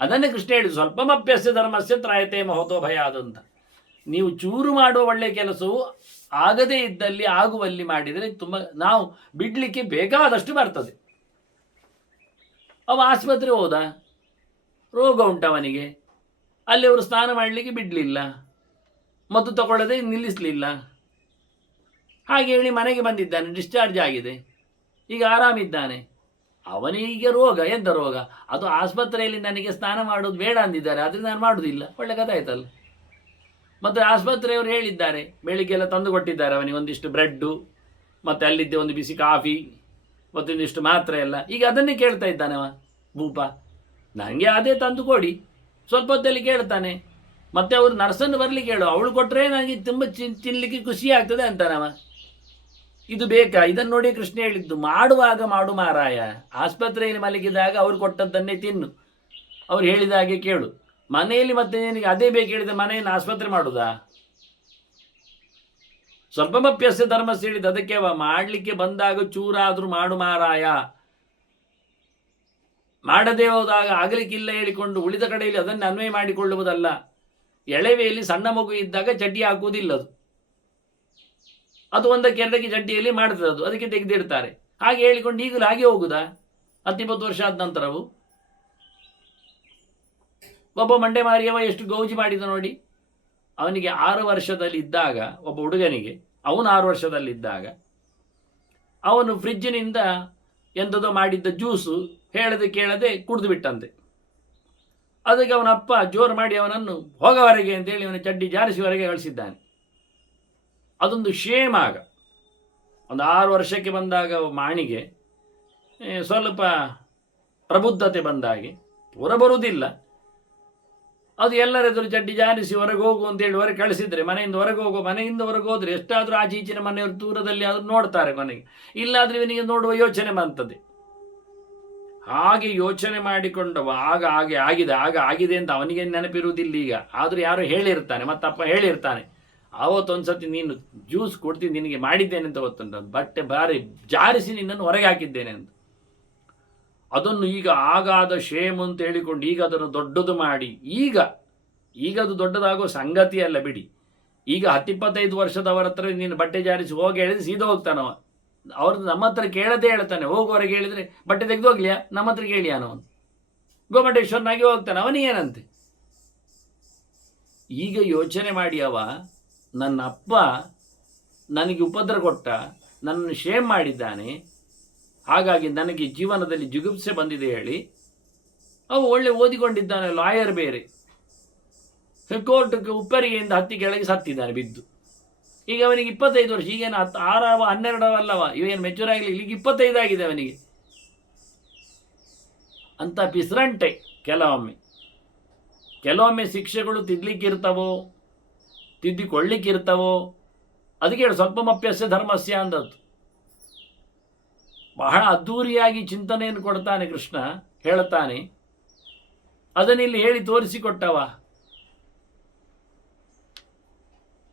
ಅದನ್ನೇ ಕೃಷ್ಣ ಹೇಳಿದ್ದು, ಸ್ವಲ್ಪಮಪ್ಯಸ್ಯ ಧರ್ಮಸ್ಯ ತ್ರಾಯತೆ ಮಹತೋ ಭಯ ಅಂತ. ನೀವು ಚೂರು ಮಾಡುವ ಒಳ್ಳೆಯ ಕೆಲಸವು ಆಗದೇ ಇದ್ದಲ್ಲಿ ಆಗುವಲ್ಲಿ ಮಾಡಿದರೆ ತುಂಬ ನಾವು ಬಿಡಲಿಕ್ಕೆ ಬೇಕಾದಷ್ಟು ಬರ್ತದೆ. ಅವ ಆಸ್ಪತ್ರೆ ಹೋದ, ರೋಗ ಉಂಟವನಿಗೆ, ಅಲ್ಲಿ ಅವರು ಸ್ನಾನ ಮಾಡಲಿಕ್ಕೆ ಬಿಡಲಿಲ್ಲ, ಮದ್ದು ತಗೊಳ್ಳದೆ ನಿಲ್ಲಿಸಲಿಲ್ಲ. ಹಾಗೆ ಹೇಳಿ ಮನೆಗೆ ಬಂದಿದ್ದಾನೆ, ಡಿಸ್ಚಾರ್ಜ್ ಆಗಿದೆ, ಈಗ ಆರಾಮಿದ್ದಾನೆ. ಅವನಿಗೆ ರೋಗ, ಎಂಥ ರೋಗ? ಅದು ಆಸ್ಪತ್ರೆಯಲ್ಲಿ ನನಗೆ ಸ್ನಾನ ಮಾಡೋದು ಬೇಡ ಅಂದಿದ್ದಾರೆ, ಅದರಿಂದ ನಾನು ಮಾಡೋದಿಲ್ಲ. ಒಳ್ಳೆ ಕಥೆ ಆಯ್ತಲ್ಲ. ಮತ್ತು ಆಸ್ಪತ್ರೆಯವರು ಹೇಳಿದ್ದಾರೆ, ಬೆಳಿಗ್ಗೆಲ್ಲ ತಂದು ಕೊಟ್ಟಿದ್ದಾರೆ ಅವನಿಗೆ ಒಂದಿಷ್ಟು ಬ್ರೆಡ್ಡು, ಮತ್ತು ಅಲ್ಲಿದ್ದೆ ಒಂದು ಬಿಸಿ ಕಾಫಿ, ಮತ್ತೊಂದಿಷ್ಟು ಮಾತ್ರೆ ಎಲ್ಲ. ಈಗ ಅದನ್ನೇ ಕೇಳ್ತಾ ಇದ್ದಾನವ ಭೂಪ, ನನಗೆ ಅದೇ ತಂದು ಕೊಡಿ. ಸ್ವಲ್ಪ ಹೊತ್ತಲ್ಲಿ ಕೇಳ್ತಾನೆ. ಮತ್ತೆ ಅವರು ನರ್ಸನ್ನು ಬರಲಿಕ್ಕೆ ಹೇಳು, ಅವಳು ಕೊಟ್ಟರೆ ನನಗೆ ತುಂಬ ತಿನ್ನಲಿಕ್ಕೆ ಖುಷಿ ಆಗ್ತದೆ ಅಂತಾನವ. ಇದು ಬೇಕಾ? ಇದನ್ನು ನೋಡಿ ಕೃಷ್ಣ ಹೇಳಿದ್ದು, ಮಾಡುವಾಗ ಮಾಡು ಮಾರಾಯ. ಆಸ್ಪತ್ರೆಯಲ್ಲಿ ಮಲಗಿದಾಗ ಅವ್ರು ಕೊಟ್ಟದ್ದನ್ನೇ ತಿನ್ನು, ಅವ್ರು ಹೇಳಿದ ಹಾಗೆ ಕೇಳು. ಮನೆಯಲ್ಲಿ ಮತ್ತೆ ನಿನಗೆ ಅದೇ ಬೇಕು ಹೇಳಿದ್ರೆ ಮನೆಯನ್ನು ಆಸ್ಪತ್ರೆ ಮಾಡುವುದಾ? ಸ್ವಲ್ಪಮಪ್ಯಸ್ಯ ಧರ್ಮಸ್ಯ ಹೇಳಿದ್ದು ಅದಕ್ಕೆ ಮಾಡಲಿಕ್ಕೆ ಬಂದಾಗ ಚೂರಾದರೂ ಮಾಡು ಮಾರಾಯ, ಮಾಡದೇ ಹೋದಾಗ ಆಗಲಿಕ್ಕಿಲ್ಲ ಹೇಳಿಕೊಂಡು ಉಳಿದ ಕಡೆಯಲ್ಲಿ ಅದನ್ನು ಅನ್ವಯ ಮಾಡಿಕೊಳ್ಳುವುದಲ್ಲ. ಎಳೆವೆಯಲ್ಲಿ ಸಣ್ಣ ಮಗು ಇದ್ದಾಗ ಚಡ್ಡಿ ಹಾಕುವುದಿಲ್ಲ, ಅದು ಒಂದಕ್ಕೆ ಎರಡಕ್ಕೆ ಚಡ್ಡಿಯಲ್ಲಿ ಮಾಡ್ತದೆ, ಅದು ಅದಕ್ಕೆ ತೆಗೆದಿಡ್ತಾರೆ. ಹಾಗೆ ಹೇಳಿಕೊಂಡು ಈಗಲೂ ಹಾಗೆ ಹೋಗುದಾ 10-20 ವರ್ಷ ಆದ ನಂತರವು? ಒಬ್ಬ ಮಂಡೆ ಮಾರಿಯವ ಎಷ್ಟು ಗೌಜಿ ಮಾಡಿದ ನೋಡಿ. ಅವನಿಗೆ 6 ವರ್ಷದಲ್ಲಿ ಇದ್ದಾಗ, ಒಬ್ಬ ಹುಡುಗನಿಗೆ ಅವನು 6 ವರ್ಷದಲ್ಲಿದ್ದಾಗ ಅವನು ಫ್ರಿಜ್ಜಿನಿಂದ ಎಂಥದೋ ಮಾಡಿದ್ದ ಜ್ಯೂಸು ಹೇಳದೆ ಕೇಳದೆ ಕುಡಿದು ಬಿಟ್ಟಂತೆ. ಅದಕ್ಕೆ ಅವನ ಅಪ್ಪ ಜೋರು ಮಾಡಿ ಅವನನ್ನು ಹೋಗವರೆಗೆ ಅಂತೇಳಿ ಅವನ ಚಡ್ಡಿ ಜಾರಿಸುವವರೆಗೆ ಕಳಿಸಿದ್ದಾನೆ. ಅದೊಂದು ಶೇಮ್. ಆಗ ಒಂದು 6 ವರ್ಷಕ್ಕೆ ಬಂದಾಗ ಮಾಣಿಗೆ ಸ್ವಲ್ಪ ಪ್ರಬುದ್ಧತೆ ಬಂದಾಗೆ ಹೊರ ಬರುವುದಿಲ್ಲ. ಅದು ಎಲ್ಲರೆದುರು ಚಡ್ಡಿ ಜಾರಿಸಿ ಹೊರಗೆ ಹೋಗು ಅಂತೇಳಿ ಹೊರಗೆ ಕಳಿಸಿದ್ರೆ, ಮನೆಯಿಂದ ಹೊರಗೆ ಹೋದರೆ ಎಷ್ಟಾದರೂ ಆಚೆ ಈಚಿನ ಮನೆಯವರು ದೂರದಲ್ಲಿ ಆದರೂ ನೋಡ್ತಾರೆ ಮನೆಗೆ, ಇಲ್ಲಾದರೆ ಇವನಿಗೆ ನೋಡುವ ಯೋಚನೆ ಬಂತದೆ. ಹಾಗೆ ಯೋಚನೆ ಮಾಡಿಕೊಂಡವ ಆಗ ಆಗಿದೆ ಅಂತ ಅವನಿಗೆ ನೆನಪಿರುವುದಿಲ್ಲ ಈಗ. ಆದರೂ ಯಾರು ಹೇಳಿರ್ತಾನೆ, ಮತ್ತಪ್ಪ ಹೇಳಿರ್ತಾನೆ, ಆವತ್ತೊಂದ್ಸತಿ ನೀನು ಜ್ಯೂಸ್ ಕೊಡ್ತೀನಿ ನಿನಗೆ ಮಾಡಿದ್ದೇನೆ ಅಂತ ಗೊತ್ತುಂಟು, ಬಟ್ಟೆ ಬಾರಿ ಜಾರಿಸಿ ನಿನ್ನನ್ನು ಹೊರಗೆ ಹಾಕಿದ್ದೇನೆ ಅಂತ. ಅದನ್ನು ಈಗ ಆಗಾದ ಶೇಮ್ ಅಂತ ಹೇಳಿಕೊಂಡು ಈಗ ಅದನ್ನು ದೊಡ್ಡದು ಮಾಡಿ, ಈಗ ಅದು ದೊಡ್ಡದಾಗೋ ಸಂಗತಿ ಅಲ್ಲ ಬಿಡಿ. ಈಗ 10-25 ವರ್ಷದವರ ಹತ್ರ ನೀನು ಬಟ್ಟೆ ಜಾರಿಸಿ ಹೋಗಿ ಹೇಳಿದ್ರೆ ಸೀದಾ ಹೋಗ್ತಾನವ. ಅವ್ರದ್ದು ನಮ್ಮ ಹತ್ರ ಕೇಳದೆ ಹೇಳ್ತಾನೆ, ಹೋಗುವವರೆಗೆ ಹೇಳಿದರೆ ಬಟ್ಟೆ ತೆಗೆದು ಹೋಗ್ಲಿಯಾ, ನಮ್ಮ ಹತ್ರ ಕೇಳಿಯಾನವನು ಗೋಮಟೇಶ್ವರನಾಗಿ ಹೋಗ್ತಾನೆ, ಅವನಿಗೇನಂತೆ. ಈಗ ಯೋಚನೆ ಮಾಡಿ, ಅವ ನನ್ನ ಅಪ್ಪ ನನಗೆ ಉಪದ್ರ ಕೊಟ್ಟ, ನನ್ನನ್ನು ಶೇಮ್ ಮಾಡಿದ್ದಾನೆ, ಹಾಗಾಗಿ ನನಗೆ ಜೀವನದಲ್ಲಿ ಜಿಗುಪ್ಸೆ ಬಂದಿದೆ ಹೇಳಿ ಅವ ಒಳ್ಳೆ ಓದಿಕೊಂಡಿದ್ದಾನೆ, ಲಾಯರ್ ಬೇರೆ, ಕೋರ್ಟ್ಗೆ ಉಪ್ಪರಿಗೆಯಿಂದ ಹತ್ತಿ ಕೆಳಗೆ ಸತ್ತಿದ್ದಾನೆ ಬಿದ್ದು. ಈಗ ಅವನಿಗೆ 25 ವರ್ಷ, ಈಗೇನು 6 12 ಅಲ್ಲವ, ಇವೇನು ಮೆಚೂರ್ ಆಗಲಿ, ಈಗ 25 ಆಗಿದೆ ಅವನಿಗೆ. ಅಂತ ಪಿಸ್ರಂಟೆ ಕೆಲವೊಮ್ಮೆ ಶಿಕ್ಷೆಗಳು ತಿದ್ದಲಿಕ್ಕಿರ್ತವೋ ತಿದ್ದಿಕೊಳ್ಳಿಕ್ಕಿರ್ತವೋ. ಅದಕ್ಕೆ ಹೇಳಿ ಸ್ವಲ್ಪಮಪ್ಯಸ್ಯ ಧರ್ಮಸ್ಯ ಅಂದದ್ದು. ಬಹಳ ಅದ್ಧೂರಿಯಾಗಿ ಚಿಂತನೆಯನ್ನು ಕೊಡ್ತಾನೆ ಕೃಷ್ಣ, ಹೇಳುತ್ತಾನೆ. ಅದನ್ನಿಲ್ಲಿ ಹೇಳಿ ತೋರಿಸಿಕೊಟ್ಟವ.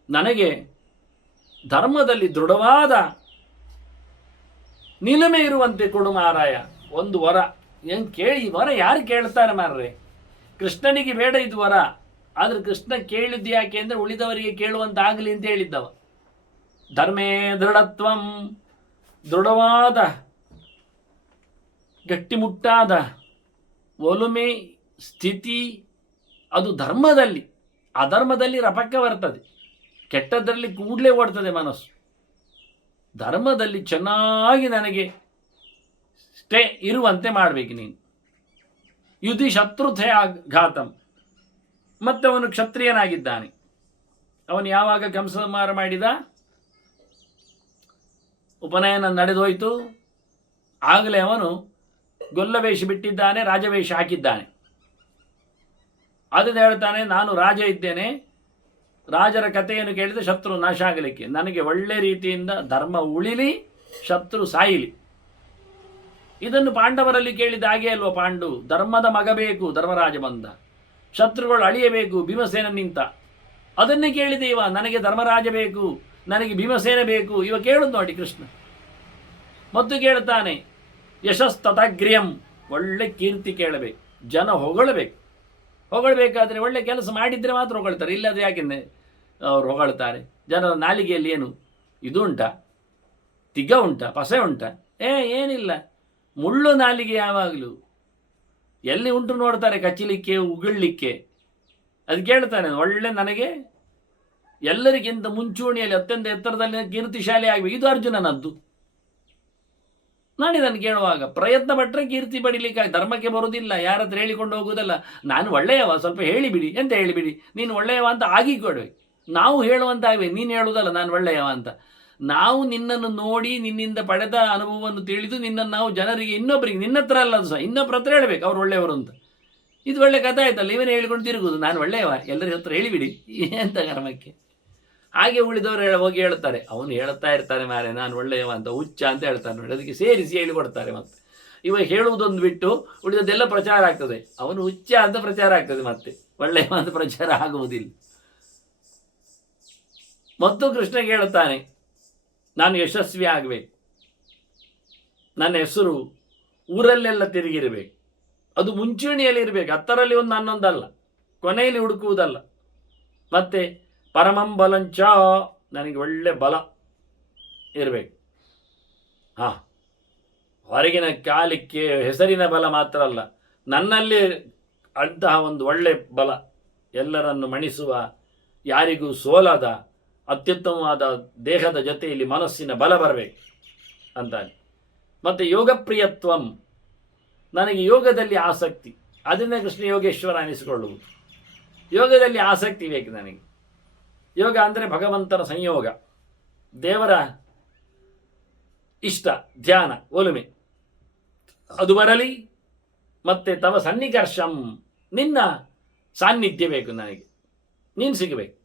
ನನಗೆ ಧರ್ಮದಲ್ಲಿ ದೃಢವಾದ ನಿಲುಮೆ ಇರುವಂತೆ ಕೊಡು ಮಾರಾಯ, ಒಂದು ವರ. ಏನು ಕೇಳಿ ವರ ಯಾರು ಕೇಳ್ತಾರೆ ಮಾರ್ರೆ? ಕೃಷ್ಣನಿಗೆ ಬೇಡ ಇದು ವರ, ಆದರೆ ಕೃಷ್ಣ ಕೇಳಿದ್ದು ಯಾಕೆ ಅಂದರೆ ಉಳಿದವರಿಗೆ ಕೇಳುವಂತಾಗಲಿ ಅಂತ ಹೇಳಿದ್ದವ. ಧರ್ಮೇ ದೃಢತ್ವಂ, ದೃಢವಾದ ಗಟ್ಟಿಮುಟ್ಟಾದ ಒಲುಮೆ ಸ್ಥಿತಿ, ಅದು ಧರ್ಮದಲ್ಲಿ. ಅಧರ್ಮದಲ್ಲಿ ರಪಕ್ಕೆ ಬರ್ತದೆ, ಕೆಟ್ಟದ್ರಲ್ಲಿ ಕೂಡಲೇ ಓಡ್ತದೆ ಮನಸ್ಸು. ಧರ್ಮದಲ್ಲಿ ಚೆನ್ನಾಗಿ ನನಗೆ ಸ್ಟೇ ಇರುವಂತೆ ಮಾಡಬೇಕು ನೀನು. ಯುಧಿ ಶತ್ರುಥಯ ಘಾತಂ. ಮತ್ತೆ ಅವನು ಕ್ಷತ್ರಿಯನಾಗಿದ್ದಾನೆ. ಅವನು ಯಾವಾಗ ಕಂಸಂಹಾರ ಮಾಡಿದ, ಉಪನಯನ ನಡೆದೋಯ್ತು, ಆಗಲೇ ಅವನು ಗೊಲ್ಲವೇಷ ಬಿಟ್ಟಿದ್ದಾನೆ, ರಾಜವೇಷ ಹಾಕಿದ್ದಾನೆ. ಅದನ್ನು ಹೇಳ್ತಾನೆ, ನಾನು ರಾಜ ಇದ್ದೇನೆ, ರಾಜರ ಕಥೆಯನ್ನು ಕೇಳಿದರೆ ಶತ್ರು ನಾಶ ಆಗಲಿಕ್ಕೆ, ನನಗೆ ಒಳ್ಳೆ ರೀತಿಯಿಂದ ಧರ್ಮ ಉಳಿಲಿ, ಶತ್ರು ಸಾಯಿಲಿ. ಇದನ್ನು ಪಾಂಡವರಲ್ಲಿ ಕೇಳಿದ ಹಾಗೆ ಅಲ್ವ, ಪಾಂಡು ಧರ್ಮದ ಮಗ ಬೇಕು, ಧರ್ಮರಾಜ ಬಂದ, ಶತ್ರುಗಳು ಅಳಿಯಬೇಕು, ಭೀಮಸೇನ ನಿಂತ. ಅದನ್ನೇ ಕೇಳಿದೆ ಇವ, ನನಗೆ ಧರ್ಮರಾಜ ಬೇಕು, ನನಗೆ ಭೀಮಸೇನ ಬೇಕು. ಇವ ಕೇಳುದು ನೋಡಿ ಕೃಷ್ಣ. ಮತ್ತು ಕೇಳ್ತಾನೆ, ಯಶಸ್ತಥಾಗ್ರ್ಯಂ, ಒಳ್ಳೆ ಕೀರ್ತಿ ಕೇಳಬೇಕು, ಜನ ಹೊಗಳಬೇಕಾದ್ರೆ ಒಳ್ಳೆ ಕೆಲಸ ಮಾಡಿದರೆ ಮಾತ್ರ ಹೊಗಳ್ತಾರೆ, ಇಲ್ಲದೆ ಯಾಕೆಂದ್ರೆ ಅವ್ರು ಹೊಗಳ್ತಾರೆ. ಜನರ ನಾಲಿಗೆಯಲ್ಲಿ ಏನು ಇದು ಉಂಟಾ, ತಿಗ್ಗ ಉಂಟಾ, ಪಸೆ ಉಂಟಾ? ಏನಿಲ್ಲ, ಮುಳ್ಳು ನಾಲಿಗೆ ಯಾವಾಗಲೂ ಎಲ್ಲಿ ಉಂಟು ನೋಡ್ತಾರೆ, ಕಚ್ಚಲಿಕ್ಕೆ, ಉಗುಳ್ಲಿಕ್ಕೆ. ಅದು ಕೇಳ್ತಾನೆ, ಒಳ್ಳೆ ನನಗೆ ಎಲ್ಲರಿಗಿಂತ ಮುಂಚೂಣಿಯಲ್ಲಿ ಅತ್ಯಂತ ಎತ್ತರದಲ್ಲಿ ಕೀರ್ತಿಶಾಲಿ ಆಗಬೇಕು. ಇದು ಅರ್ಜುನನದ್ದು. ನಾನು ಕೇಳುವಾಗ ಪ್ರಯತ್ನ ಪಟ್ಟರೆ ಕೀರ್ತಿ ಪಡಿಲಿಕ್ಕೆ ಧರ್ಮಕ್ಕೆ ಬರುವುದಿಲ್ಲ, ಯಾರ ಹತ್ರ ಹೇಳಿಕೊಂಡು ಹೋಗುವುದಲ್ಲ. ನಾನು ಒಳ್ಳೆಯವ, ಸ್ವಲ್ಪ ಹೇಳಿಬಿಡಿ, ಎಂತ ಹೇಳಿಬಿಡಿ, ನೀನು ಒಳ್ಳೆಯವ ಅಂತ ಆಗಿ ಕೊಡ್ಬೇಕು. ನಾವು ಹೇಳುವಂತಾಗಬೇಕು, ನೀನು ಹೇಳುವುದಲ್ಲ ನಾನು ಒಳ್ಳೆಯವ ಅಂತ. ನಾವು ನಿನ್ನನ್ನು ನೋಡಿ, ನಿನ್ನಿಂದ ಪಡೆದ ಅನುಭವವನ್ನು ತಿಳಿದು, ನಿನ್ನನ್ನು ನಾವು ಜನರಿಗೆ, ಇನ್ನೊಬ್ಬರಿಗೆ, ನಿನ್ನ ಹತ್ರ ಅಲ್ಲ ಸಹ ಇನ್ನೊಬ್ಬರ ಹತ್ರ ಹೇಳಬೇಕು ಅವ್ರು ಒಳ್ಳೆಯವರು ಅಂತ. ಇದು ಒಳ್ಳೆ ಕಥೆ ಆಯ್ತಲ್ಲ, ಇವನೇ ಹೇಳ್ಕೊಂಡು ತಿರುಗುದು, ನಾನು ಒಳ್ಳೆಯವ, ಎಲ್ಲರ ಹತ್ರ ಹೇಳಿಬಿಡಿ, ಎಂತ ಕರ್ಮಕ್ಕೆ. ಹಾಗೆ ಉಳಿದವರು ಹೋಗಿ ಹೇಳ್ತಾರೆ, ಅವನು ಹೇಳ್ತಾ ಇರ್ತಾನೆ ಮಾರೆ ನಾನು ಒಳ್ಳೆಯವ ಅಂತ, ಹುಚ್ಚ ಅಂತ ಹೇಳ್ತಾನೆ ನೋಡಿ, ಅದಕ್ಕೆ ಸೇರಿಸಿ ಹೇಳಿಕೊಡ್ತಾರೆ. ಮತ್ತೆ ಇವಾಗ ಹೇಳುವುದೊಂದು ಬಿಟ್ಟು ಉಳಿದದ್ದೆಲ್ಲ ಪ್ರಚಾರ ಆಗ್ತದೆ, ಅವನು ಹುಚ್ಚ ಅಂತ ಪ್ರಚಾರ ಆಗ್ತದೆ. ಮತ್ತೆ ಒಳ್ಳೆಯ ಮಾತು ಪ್ರಚಾರ ಆಗುವುದಿಲ್ಲ. ಮತ್ತು ಕೃಷ್ಣ ಕೇಳುತ್ತಾನೆ, ನಾನು ಯಶಸ್ವಿ ಆಗಬೇಕು, ನನ್ನ ಹೆಸರು ಊರಲ್ಲೆಲ್ಲ ತಿರುಗಿರಬೇಕು, ಅದು ಮುಂಚೂಣಿಯಲ್ಲಿ ಇರಬೇಕು, 10ರಲ್ಲಿ ಒಂದು 11 ಕೊನೆಯಲ್ಲಿ ಹುಡುಕುವುದಲ್ಲ. ಮತ್ತೆ ಪರಮಂ ಬಲಂಚ, ನನಗೆ ಒಳ್ಳೆ ಬಲ ಇರಬೇಕು. ಹೊರಗಿನ ಕಾಲಕ್ಕೆ ಹೆಸರಿನ ಬಲ ಮಾತ್ರ ಅಲ್ಲ, ನನ್ನಲ್ಲಿ ಅಂತಹ ಒಂದು ಒಳ್ಳೆ ಬಲ, ಎಲ್ಲರನ್ನು ಮಣಿಸುವ, ಯಾರಿಗೂ ಸೋಲದ ಅತ್ಯುತ್ತಮವಾದ ದೇಹದ ಜೊತೆಯಲ್ಲಿ ಮನಸ್ಸಿನ ಬಲ ಬರಬೇಕು ಅಂತಾನೆ. ಮತ್ತು ಯೋಗಪ್ರಿಯತ್ವಂ, ನನಗೆ ಯೋಗದಲ್ಲಿ ಆಸಕ್ತಿ, ಅದನ್ನೇ ಕೃಷ್ಣ ಯೋಗೇಶ್ವರ ಅನಿಸಿಕೊಳ್ಳುವುದು. ಯೋಗದಲ್ಲಿ ಆಸಕ್ತಿ ಬೇಕು ನನಗೆ. ಯೋಗ ಅಂದರೆ ಭಗವಂತನ ಸಂಯೋಗ, ದೇವರ ಇಷ್ಟ, ಧ್ಯಾನ, ಒಲುಮೆ ಅದು ಬರಲಿ. ಮತ್ತೆ ತವ ಸನ್ನಿಕರ್ಷಂ, ನಿನ್ನ ಸಾನ್ನಿಧ್ಯ ಬೇಕು ನನಗೆ, ನೀನು ಸಿಗಬೇಕು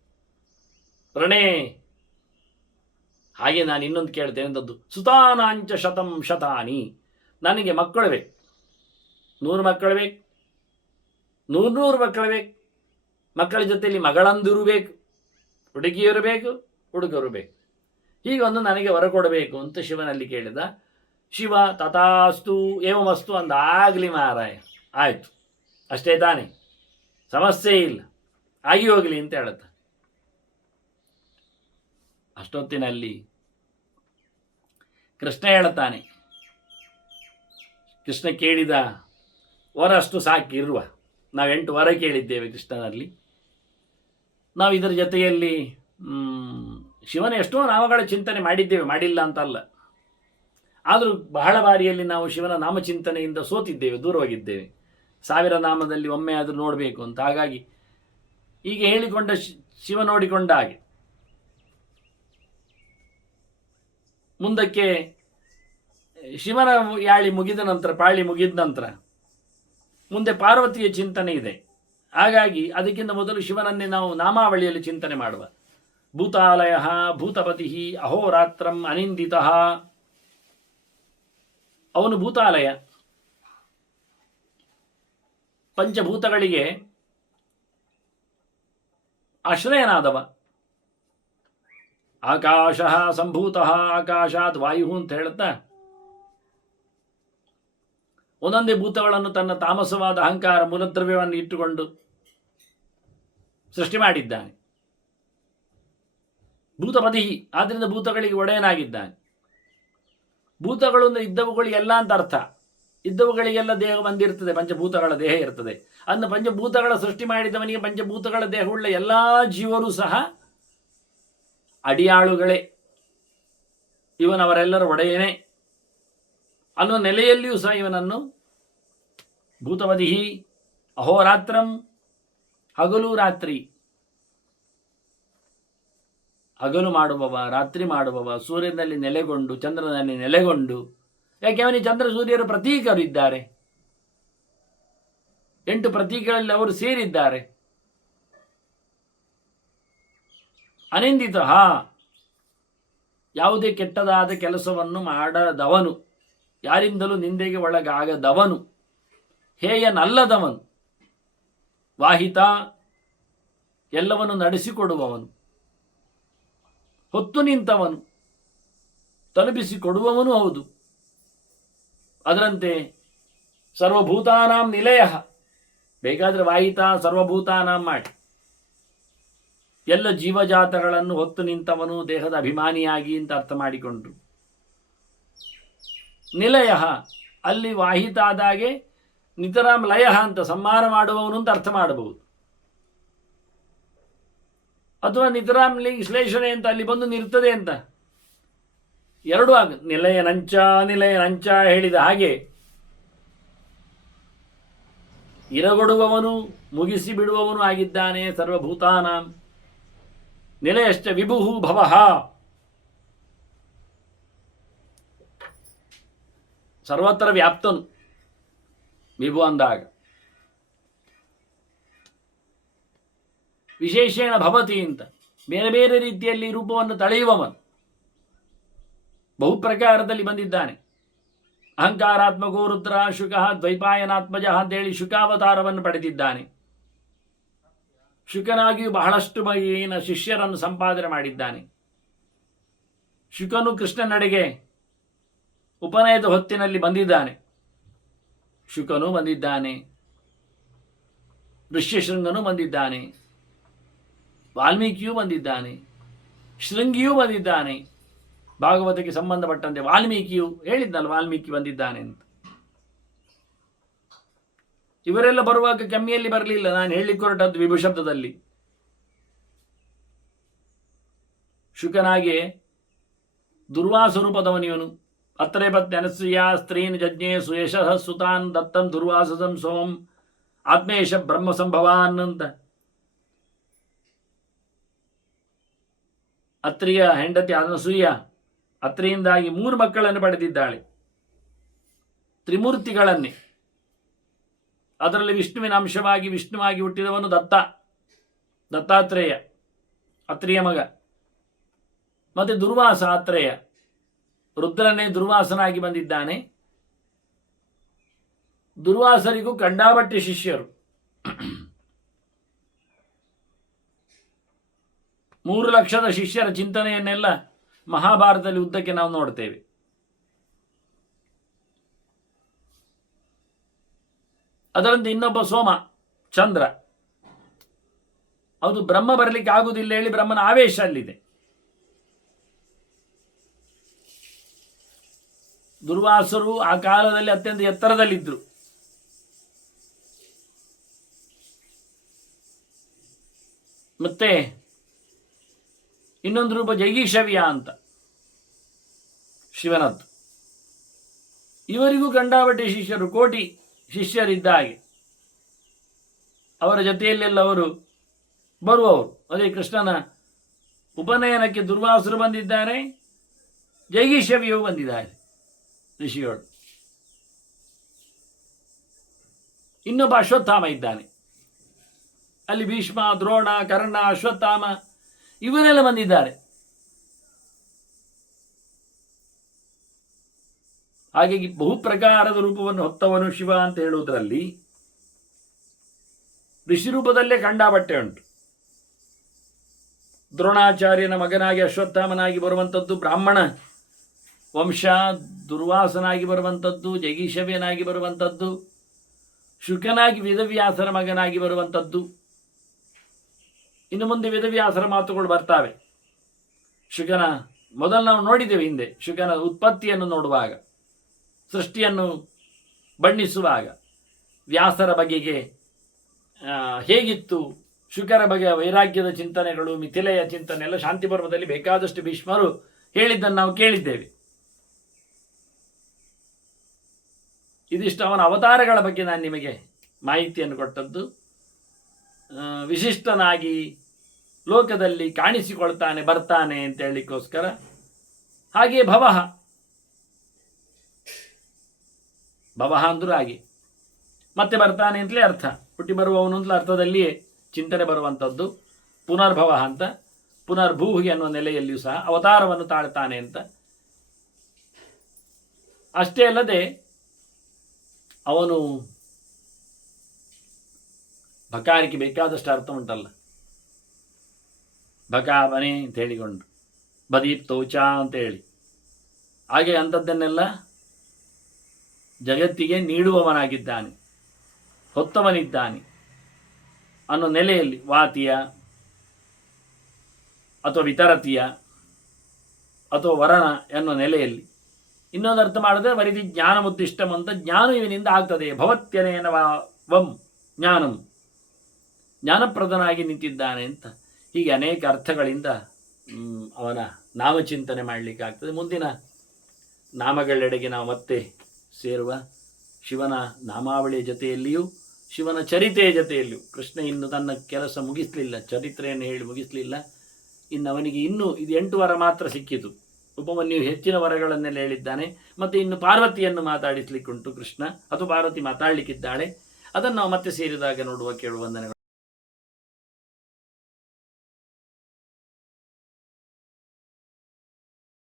ರಣೇ. ಹಾಗೆ ನಾನು ಇನ್ನೊಂದು ಕೇಳ್ತೇನೆ ಅಂತದ್ದು, ಸುತಾನಾಂಚ ಶತಂ ಶತಾನಿ, ನನಗೆ ಮಕ್ಕಳು ಬೇಕು, 100 ಮಕ್ಕಳು ಬೇಕು, 100 ಮಕ್ಕಳು ಬೇಕು. ಮಕ್ಕಳ ಜೊತೆಯಲ್ಲಿ ಮಗಳಂದಿರು ಬೇಕು, ಹುಡುಗಿಯರು ಬೇಕು, ಹುಡುಗರು ಬೇಕು. ಹೀಗೊಂದು ನನಗೆ ವರ ಕೊಡಬೇಕು ಅಂತ ಶಿವನಲ್ಲಿ ಕೇಳಿದ. ಶಿವ ತಥಾಸ್ತು ಏವಮಸ್ತು ಅಂದಾಗಲಿ ಮಾರಾಯ, ಆಯಿತು, ಅಷ್ಟೇ ತಾನೆ, ಸಮಸ್ಯೆ ಇಲ್ಲ, ಆಗಿ ಹೋಗಲಿ ಅಂತ ಹೇಳುತ್ತ. ಅಷ್ಟೊತ್ತಿನಲ್ಲಿ ಕೃಷ್ಣ ಹೇಳುತ್ತಾನೆ, ಕೃಷ್ಣ ಕೇಳಿದ ವರ ಅಷ್ಟು ಸಾಕಿರುವ, ನಾವು 8 ವರ ಕೇಳಿದ್ದೇವೆ ಕೃಷ್ಣನಲ್ಲಿ. ನಾವು ಇದರ ಜೊತೆಯಲ್ಲಿ ಶಿವನ ಎಷ್ಟೋ ನಾಮಗಳ ಚಿಂತನೆ ಮಾಡಿದ್ದೇವೆ, ಮಾಡಿಲ್ಲ ಅಂತಲ್ಲ. ಆದರೂ ಬಹಳ ಬಾರಿಯಲ್ಲಿ ನಾವು ಶಿವನ ನಾಮಚಿಂತನೆಯಿಂದ ಸೋತಿದ್ದೇವೆ, ದೂರವಾಗಿದ್ದೇವೆ. 1000 ನಾಮದಲ್ಲಿ ಒಮ್ಮೆ ಆದರೂ ನೋಡಬೇಕು ಅಂತ. ಹಾಗಾಗಿ ಈಗ ಹೇಳಿಕೊಂಡ ಶಿವ ನೋಡಿಕೊಂಡ ಹಾಗೆ ಮುಂದಕ್ಕೆ ಶಿವನ ಯಾಳಿ ಮುಗಿದ ನಂತರ, ಪಾಳಿ ಮುಗಿದ ನಂತರ ಮುಂದೆ ಪಾರ್ವತಿಯ ಚಿಂತನೆ ಇದೆ. ಹಾಗಾಗಿ ಅದಕ್ಕಿಂತ ಮೊದಲು ಶಿವನನ್ನೇ ನಾವು ನಾಮಾವಳಿಯಲ್ಲಿ ಚಿಂತನೆ ಮಾಡುವ. ಭೂತಾಲಯ ಭೂತಪತಿ ಅಹೋರಾತ್ರಂ ಅನಿಂದಿತ, ಅವನು ಭೂತಾಲಯ, ಪಂಚಭೂತಗಳಿಗೆ ಆಶ್ರಯನಾದವ. ಆಕಾಶ ಸಂಭೂತ, ಆಕಾಶಾತ್ ವಾಯು ಅಂತ ಹೇಳುತ್ತಾ ಒಂದೊಂದೇ ಭೂತಗಳನ್ನು ತನ್ನ ತಾಮಸವಾದ ಅಹಂಕಾರ ಮೂಲದ್ರವ್ಯವನ್ನು ಇಟ್ಟುಕೊಂಡು ಸೃಷ್ಟಿ ಮಾಡಿದ್ದಾನೆ. ಭೂತಪತಿ, ಆದ್ದರಿಂದ ಭೂತಗಳಿಗೆ ಒಡೆಯನಾಗಿದ್ದಾನೆ. ಭೂತಗಳು ಅಂದರೆ ಇದ್ದವುಗಳಿಗೆಲ್ಲ ಅಂತ ಅರ್ಥ. ಇದ್ದವುಗಳಿಗೆಲ್ಲ ದೇಹ ಬಂದಿರ್ತದೆ, ಪಂಚಭೂತಗಳ ದೇಹ ಇರ್ತದೆ. ಅಂದ ಪಂಚಭೂತಗಳ ಸೃಷ್ಟಿ ಮಾಡಿದವನಿಗೆ ಪಂಚಭೂತಗಳ ದೇಹವುಳ್ಳ ಎಲ್ಲ ಜೀವರು ಸಹ ಅಡಿಯಾಳುಗಳೇ, ಇವನವರೆಲ್ಲರ ಒಡೆಯನೇ ಅನ್ನೋ ನೆಲೆಯಲ್ಲಿಯೂ ಸಹ ಇವನನ್ನು ಭೂತಪತಿ ಅಹೋರಾತ್ರಂ, ಹಗಲು ರಾತ್ರಿ, ಹಗಲು ಮಾಡುವವ, ರಾತ್ರಿ ಮಾಡುವವ, ಸೂರ್ಯನಲ್ಲಿ ನೆಲೆಗೊಂಡು ಚಂದ್ರನಲ್ಲಿ ನೆಲೆಗೊಂಡು. ಯಾಕೆ ಅವನಿಗೆ ಚಂದ್ರ ಸೂರ್ಯರು ಪ್ರತೀಕರು ಇದ್ದಾರೆ, 8 ಪ್ರತೀಕಗಳಲ್ಲಿ ಅವರು ಸೇರಿದ್ದಾರೆ. ಅನಿಂದಿತ, ಯಾವುದೇ ಕೆಟ್ಟದಾದ ಕೆಲಸವನ್ನು ಮಾಡದವನು, ಯಾರಿಂದಲೂ ನಿಂದೆಗೆ ಒಳಗಾಗದವನು, ಹೇಯನಲ್ಲದವನು. ವಾಹಿತ, ಎಲ್ಲವನ್ನು ನಡೆಸಿಕೊಡುವವನು. ಹೊತ್ತು ನಿಂತವನು, ತಲುಪಿಸಿಕೊಡುವವನು ಹೌದು. ಅದರಂತೆ ಸರ್ವಭೂತಾನಾಂ ನಿಲಯ, ಬೇಕಾದರೆ ವಾಹಿತ ಸರ್ವಭೂತಾನಾಂ ಮಾಡಿ, ಎಲ್ಲ ಜೀವಜಾತಗಳನ್ನು ಹೊತ್ತು ನಿಂತವನು, ದೇಹದ ಅಭಿಮಾನಿಯಾಗಿ ಅಂತ ಅರ್ಥ ಮಾಡಿಕೊಂಡ್ರು. ನಿಲಯ, ಅಲ್ಲಿ ವಾಹಿತ ಆದಾಗೆ ನಿತರಾಮ್ ಲಯ ಅಂತ ಸಂಹಾರ ಮಾಡುವವನು ಅಂತ ಅರ್ಥ ಮಾಡಬಹುದು. ಅಥವಾ ನಿತರಾಮ್ ಶ್ಲೇಷಣೆ ಅಂತ ಅಲ್ಲಿ ಬಂದು ನಿರ್ತದೆ ಅಂತ ಎರಡೂ ನಿಲಯ ನಂಚ ಹೇಳಿದ ಹಾಗೆ ಇರಗೊಡುವವನು, ಮುಗಿಸಿ ಬಿಡುವವನು ಆಗಿದ್ದಾನೆ. ಸರ್ವಭೂತಾನಾಂ ನಿಲಯಶ್ಚ ವಿಭುಃ ಭವಃ, ಸರ್ವತ್ರ ವ್ಯಾಪ್ತನು ವಿಭು ಅಂದಾಗ. ವಿಶೇಷೇಣ ಭವತಿ ಅಂತ ಬೇರೆ ಬೇರೆ ರೀತಿಯಲ್ಲಿ ರೂಪವನ್ನು ತಳೆಯುವವನು, ಬಹುಪ್ರಕಾರದಲ್ಲಿ ಬಂದಿದ್ದಾನೆ. ಅಹಂಕಾರಾತ್ಮಕೋ ರುದ್ರ ಶುಕಃ ದ್ವೈಪಾಯನಾತ್ಮಜ ಅಂತೇಳಿ ಶುಕಾವತಾರವನ್ನು ಪಡೆದಿದ್ದಾನೆ. ಶುಕನಾಗಿಯೂ ಬಹಳಷ್ಟು ಬಗೆಯಿನ ಶಿಷ್ಯರನ್ನು ಸಂಪಾದನೆ ಮಾಡಿದ್ದಾನೆ. ಶುಕನು ಕೃಷ್ಣನಡೆಗೆ ಉಪನಯದ ಹೊತ್ತಿನಲ್ಲಿ ಬಂದಿದ್ದಾನೆ. ಶುಕನೂ ಬಂದಿದ್ದಾನೆ, ಋಷ್ಯಶೃಂಗನೂ ಬಂದಿದ್ದಾನೆ, ವಾಲ್ಮೀಕಿಯೂ ಬಂದಿದ್ದಾನೆ, ಶೃಂಗಿಯೂ ಬಂದಿದ್ದಾನೆ. ಭಾಗವತಕ್ಕೆ ಸಂಬಂಧಪಟ್ಟಂತೆ ವಾಲ್ಮೀಕಿಯು ಹೇಳಿದ್ನಲ್ಲ, ವಾಲ್ಮೀಕಿ ಬಂದಿದ್ದಾನೆ ಅಂತ. ಇವರೆಲ್ಲ ಬರುವಾಗ ಕಮ್ಮಿಯಲ್ಲಿ ಬರಲಿಲ್ಲ. ನಾನು ಹೇಳಲಿಕ್ಕೆ ಹೊರಟದ್ದು ವಿಭುಶಬ್ದದಲ್ಲಿ. ಶುಕನಾಗೆ ದುರ್ವಾಸ ರೂಪದವನಿವನು. ಅತ್ರೆ ಪತ್ನಿ ಅನಸೂಯ ಸ್ತ್ರೀನ್ ಜಜ್ಞೆ ಸುಯಶಃ ಸುತಾನ್ ದತ್ತಂ ದುರ್ವಾಸಂ ಸೋಮಂ ಆತ್ಮೇಶ ಬ್ರಹ್ಮ ಸಂಭವಾನ್ ಅಂತ. ಅತ್ರಿಯ ಹೆಂಡತಿ ಅನಸೂಯ ಅತ್ರಿಯಿಂದಾಗಿ 3 ಮಕ್ಕಳನ್ನು ಪಡೆದಿದ್ದಾಳೆ, ತ್ರಿಮೂರ್ತಿಗಳನ್ನೇ. ಅದರಲ್ಲಿ ವಿಷ್ಣುವಿನ ಅಂಶವಾಗಿ ವಿಷ್ಣುವಾಗಿ ಹುಟ್ಟಿದವನು ದತ್ತಾತ್ರೇಯ, ಅತ್ರಿಯ ಮಗ. ಮತ್ತೆ ದುರ್ವಾಸ ಆತ್ರೇಯ, ರುದ್ರನೇ ದುರ್ವಾಸನಾಗಿ ಬಂದಿದ್ದಾನೆ. ದುರ್ವಾಸರಿಗೂ ಕಂಡಾಬಟ್ಟೆ ಶಿಷ್ಯರು. 3 ಲಕ್ಷದ ಶಿಷ್ಯರ ಚಿಂತನೆಯನ್ನೆಲ್ಲ ಮಹಾಭಾರತದಲ್ಲಿ ಉದ್ದಕ್ಕೆ ನಾವು ನೋಡ್ತೇವೆ. ಅದರಂತೆ ಇನ್ನೊಬ್ಬ ಸೋಮ, ಚಂದ್ರ. ಅದು ಬ್ರಹ್ಮ ಬರಲಿಕ್ಕೆ ಆಗುವುದಿಲ್ಲ ಹೇಳಿ ಬ್ರಹ್ಮನ ಆವೇಶ ಅಲ್ಲಿದೆ. ದುರ್ವಾಸರು ಆ ಕಾಲದಲ್ಲಿ ಅತ್ಯಂತ ಎತ್ತರದಲ್ಲಿದ್ದರು. ಮತ್ತೆ ಇನ್ನೊಂದು ರೂಪ ಜೈಗೀಷವ್ಯ ಅಂತ ಶಿವನದ್ದು. ಇವರಿಗೂ ಕಂಡಾಬಟ್ಟೆ ಶಿಷ್ಯರು, ಕೋಟಿ ಶಿಷ್ಯರಿದ್ದ ಹಾಗೆ. ಅವರ ಜೊತೆಯಲ್ಲೆಲ್ಲ ಅವರು ಬರುವವರು. ಅದೇ ಕೃಷ್ಣನ ಉಪನಯನಕ್ಕೆ ದುರ್ವಾಸರು ಬಂದಿದ್ದಾರೆ, ಜೈಗೀಷವ್ಯವು ಬಂದಿದ್ದಾರೆ ಋಷಿಗಳು. ಇನ್ನೊಬ್ಬ ಅಶ್ವತ್ಥಾಮ ಇದ್ದಾನೆ. ಅಲ್ಲಿ ಭೀಷ್ಮ, ದ್ರೋಣ, ಕರ್ಣ, ಅಶ್ವತ್ಥಾಮ ಇವರೆಲ್ಲ ಬಂದಿದ್ದಾರೆ. ಹಾಗಾಗಿ ಬಹುಪ್ರಕಾರದ ರೂಪವನ್ನು ಹೊತ್ತವನು ಶಿವ ಅಂತ ಹೇಳುವುದರಲ್ಲಿ ಋಷಿ ರೂಪದಲ್ಲೇ ಕಂಡಾಬಟ್ಟೆ ಉಂಟು. ದ್ರೋಣಾಚಾರ್ಯನ ಮಗನಾಗಿ ಅಶ್ವತ್ಥಾಮನಾಗಿ ಬರುವಂಥದ್ದು, ಬ್ರಾಹ್ಮಣ ವಂಶ ದುರ್ವಾಸನಾಗಿ ಬರುವಂಥದ್ದು, ಜೈಗೀಷವ್ಯನಾಗಿ ಬರುವಂಥದ್ದು, ಶುಕನಾಗಿ ವೇದವ್ಯಾಸರ ಮಗನಾಗಿ ಬರುವಂಥದ್ದು. ಇನ್ನು ಮುಂದೆ ವೇದವ್ಯಾಸರ ಮಾತುಗಳು ಬರ್ತಾವೆ. ಶುಕನ ಮೊದಲು ನಾವು ನೋಡಿದ್ದೇವೆ ಹಿಂದೆ. ಶುಕನ ಉತ್ಪತ್ತಿಯನ್ನು ನೋಡುವಾಗ, ಸೃಷ್ಟಿಯನ್ನು ಬಣ್ಣಿಸುವಾಗ ವ್ಯಾಸರ ಬಗೆಗೆ ಹೇಗಿತ್ತು, ಶುಕರ ಬಗೆಯ ವೈರಾಗ್ಯದ ಚಿಂತನೆಗಳು, ಮಿಥಿಲೆಯ ಚಿಂತನೆ ಎಲ್ಲ ಶಾಂತಿ ಪರ್ವದಲ್ಲಿ ಬೇಕಾದಷ್ಟು ಭೀಷ್ಮರು ಹೇಳಿದ್ದನ್ನು ನಾವು ಕೇಳಿದ್ದೇವೆ. ಇದಿಷ್ಟು ಅವನ ಅವತಾರಗಳ ಬಗ್ಗೆ ನಾನು ನಿಮಗೆ ಮಾಹಿತಿಯನ್ನು ಕೊಟ್ಟದ್ದು. ವಿಶಿಷ್ಟನಾಗಿ ಲೋಕದಲ್ಲಿ ಕಾಣಿಸಿಕೊಳ್ತಾನೆ, ಬರ್ತಾನೆ ಅಂತ ಹೇಳಲಿಕ್ಕೋಸ್ಕರ. ಹಾಗೆಯೇ ಭವಃ ಅಂದರೂ ಹಾಗೆ ಮತ್ತೆ ಬರ್ತಾನೆ ಅಂತಲೇ ಅರ್ಥ. ಹುಟ್ಟಿ ಬರುವವನು ಅಂತಲೇ ಅರ್ಥದಲ್ಲಿಯೇ ಚಿಂತನೆ ಬರುವಂಥದ್ದು. ಪುನರ್ಭವ ಅಂತ, ಪುನರ್ಭೂಹಿ ಅನ್ನುವ ನೆಲೆಯಲ್ಲಿಯೂ ಸಹ ಅವತಾರವನ್ನು ತಾಳ್ತಾನೆ ಅಂತ. ಅಷ್ಟೇ ಅಲ್ಲದೆ ಅವನು ಬಕಾರಿಗೆ ಬೇಕಾದಷ್ಟು ಅರ್ಥ ಉಂಟಲ್ಲ. ಬಕಾಬನೆ ಅಂತ ಹೇಳಿಕೊಂಡು, ಬದೀಪ್ತೌಚ ಅಂತ ಹೇಳಿ, ಹಾಗೆ ಅಂಥದ್ದನ್ನೆಲ್ಲ ಜಗತ್ತಿಗೆ ನೀಡುವವನಾಗಿದ್ದಾನೆ, ಹೊತ್ತವನಿದ್ದಾನೆ ಅನ್ನೋ ನೆಲೆಯಲ್ಲಿ ವಾತಿಯ ಅಥವಾ ವಿತರತಿಯ ಅಥವಾ ವರಣ ಎನ್ನುವ ನೆಲೆಯಲ್ಲಿ. ಇನ್ನೊಂದು ಅರ್ಥ ಮಾಡಿದ್ರೆ ವರಿದಿ ಜ್ಞಾನಮುದ್ದಿಷ್ಟಂ ಅಂತ, ಜ್ಞಾನ ಇವನಿಂದ ಆಗ್ತದೆ. ಭವತ್ಯನೇನ ವಂ ಜ್ಞಾನಂ, ಜ್ಞಾನಪ್ರದನಾಗಿ ನಿಂತಿದ್ದಾನೆ ಅಂತ. ಹೀಗೆ ಅನೇಕ ಅರ್ಥಗಳಿಂದ ಅವನ ನಾಮಚಿಂತನೆ ಮಾಡಲಿಕ್ಕಾಗ್ತದೆ. ಮುಂದಿನ ನಾಮಗಳೆಡೆಗೆ ನಾವು ಮತ್ತೆ ಸೇರುವ. ಶಿವನ ನಾಮಾವಳಿಯ ಜೊತೆಯಲ್ಲಿಯೂ ಶಿವನ ಚರಿತೆಯ ಜೊತೆಯಲ್ಲಿಯೂ. ಕೃಷ್ಣ ಇನ್ನು ತನ್ನ ಕೆಲಸ ಮುಗಿಸಲಿಲ್ಲ, ಚರಿತ್ರೆಯನ್ನು ಹೇಳಿ ಮುಗಿಸಲಿಲ್ಲ. ಇನ್ನು ಅವನಿಗೆ ಇನ್ನೂ ಇದು 8 ವರ ಮಾತ್ರ ಸಿಕ್ಕಿತು. ಉಪಮನ್ಯು ಹೆಚ್ಚಿನ ವರಗಳನ್ನೆಲ್ಲ ಹೇಳಿದ್ದಾನೆ. ಮತ್ತು ಇನ್ನು ಪಾರ್ವತಿಯನ್ನು ಮಾತಾಡಿಸ್ಲಿಕ್ಕುಂಟು ಕೃಷ್ಣ, ಅಥವಾ ಪಾರ್ವತಿ ಮಾತಾಡಲಿಕ್ಕಿದ್ದಾಳೆ. ಅದನ್ನು ನಾವು ಮತ್ತೆ ಸೇರಿದಾಗ ನೋಡುವ. ಕೇಳುವಂದನೆಗಳು.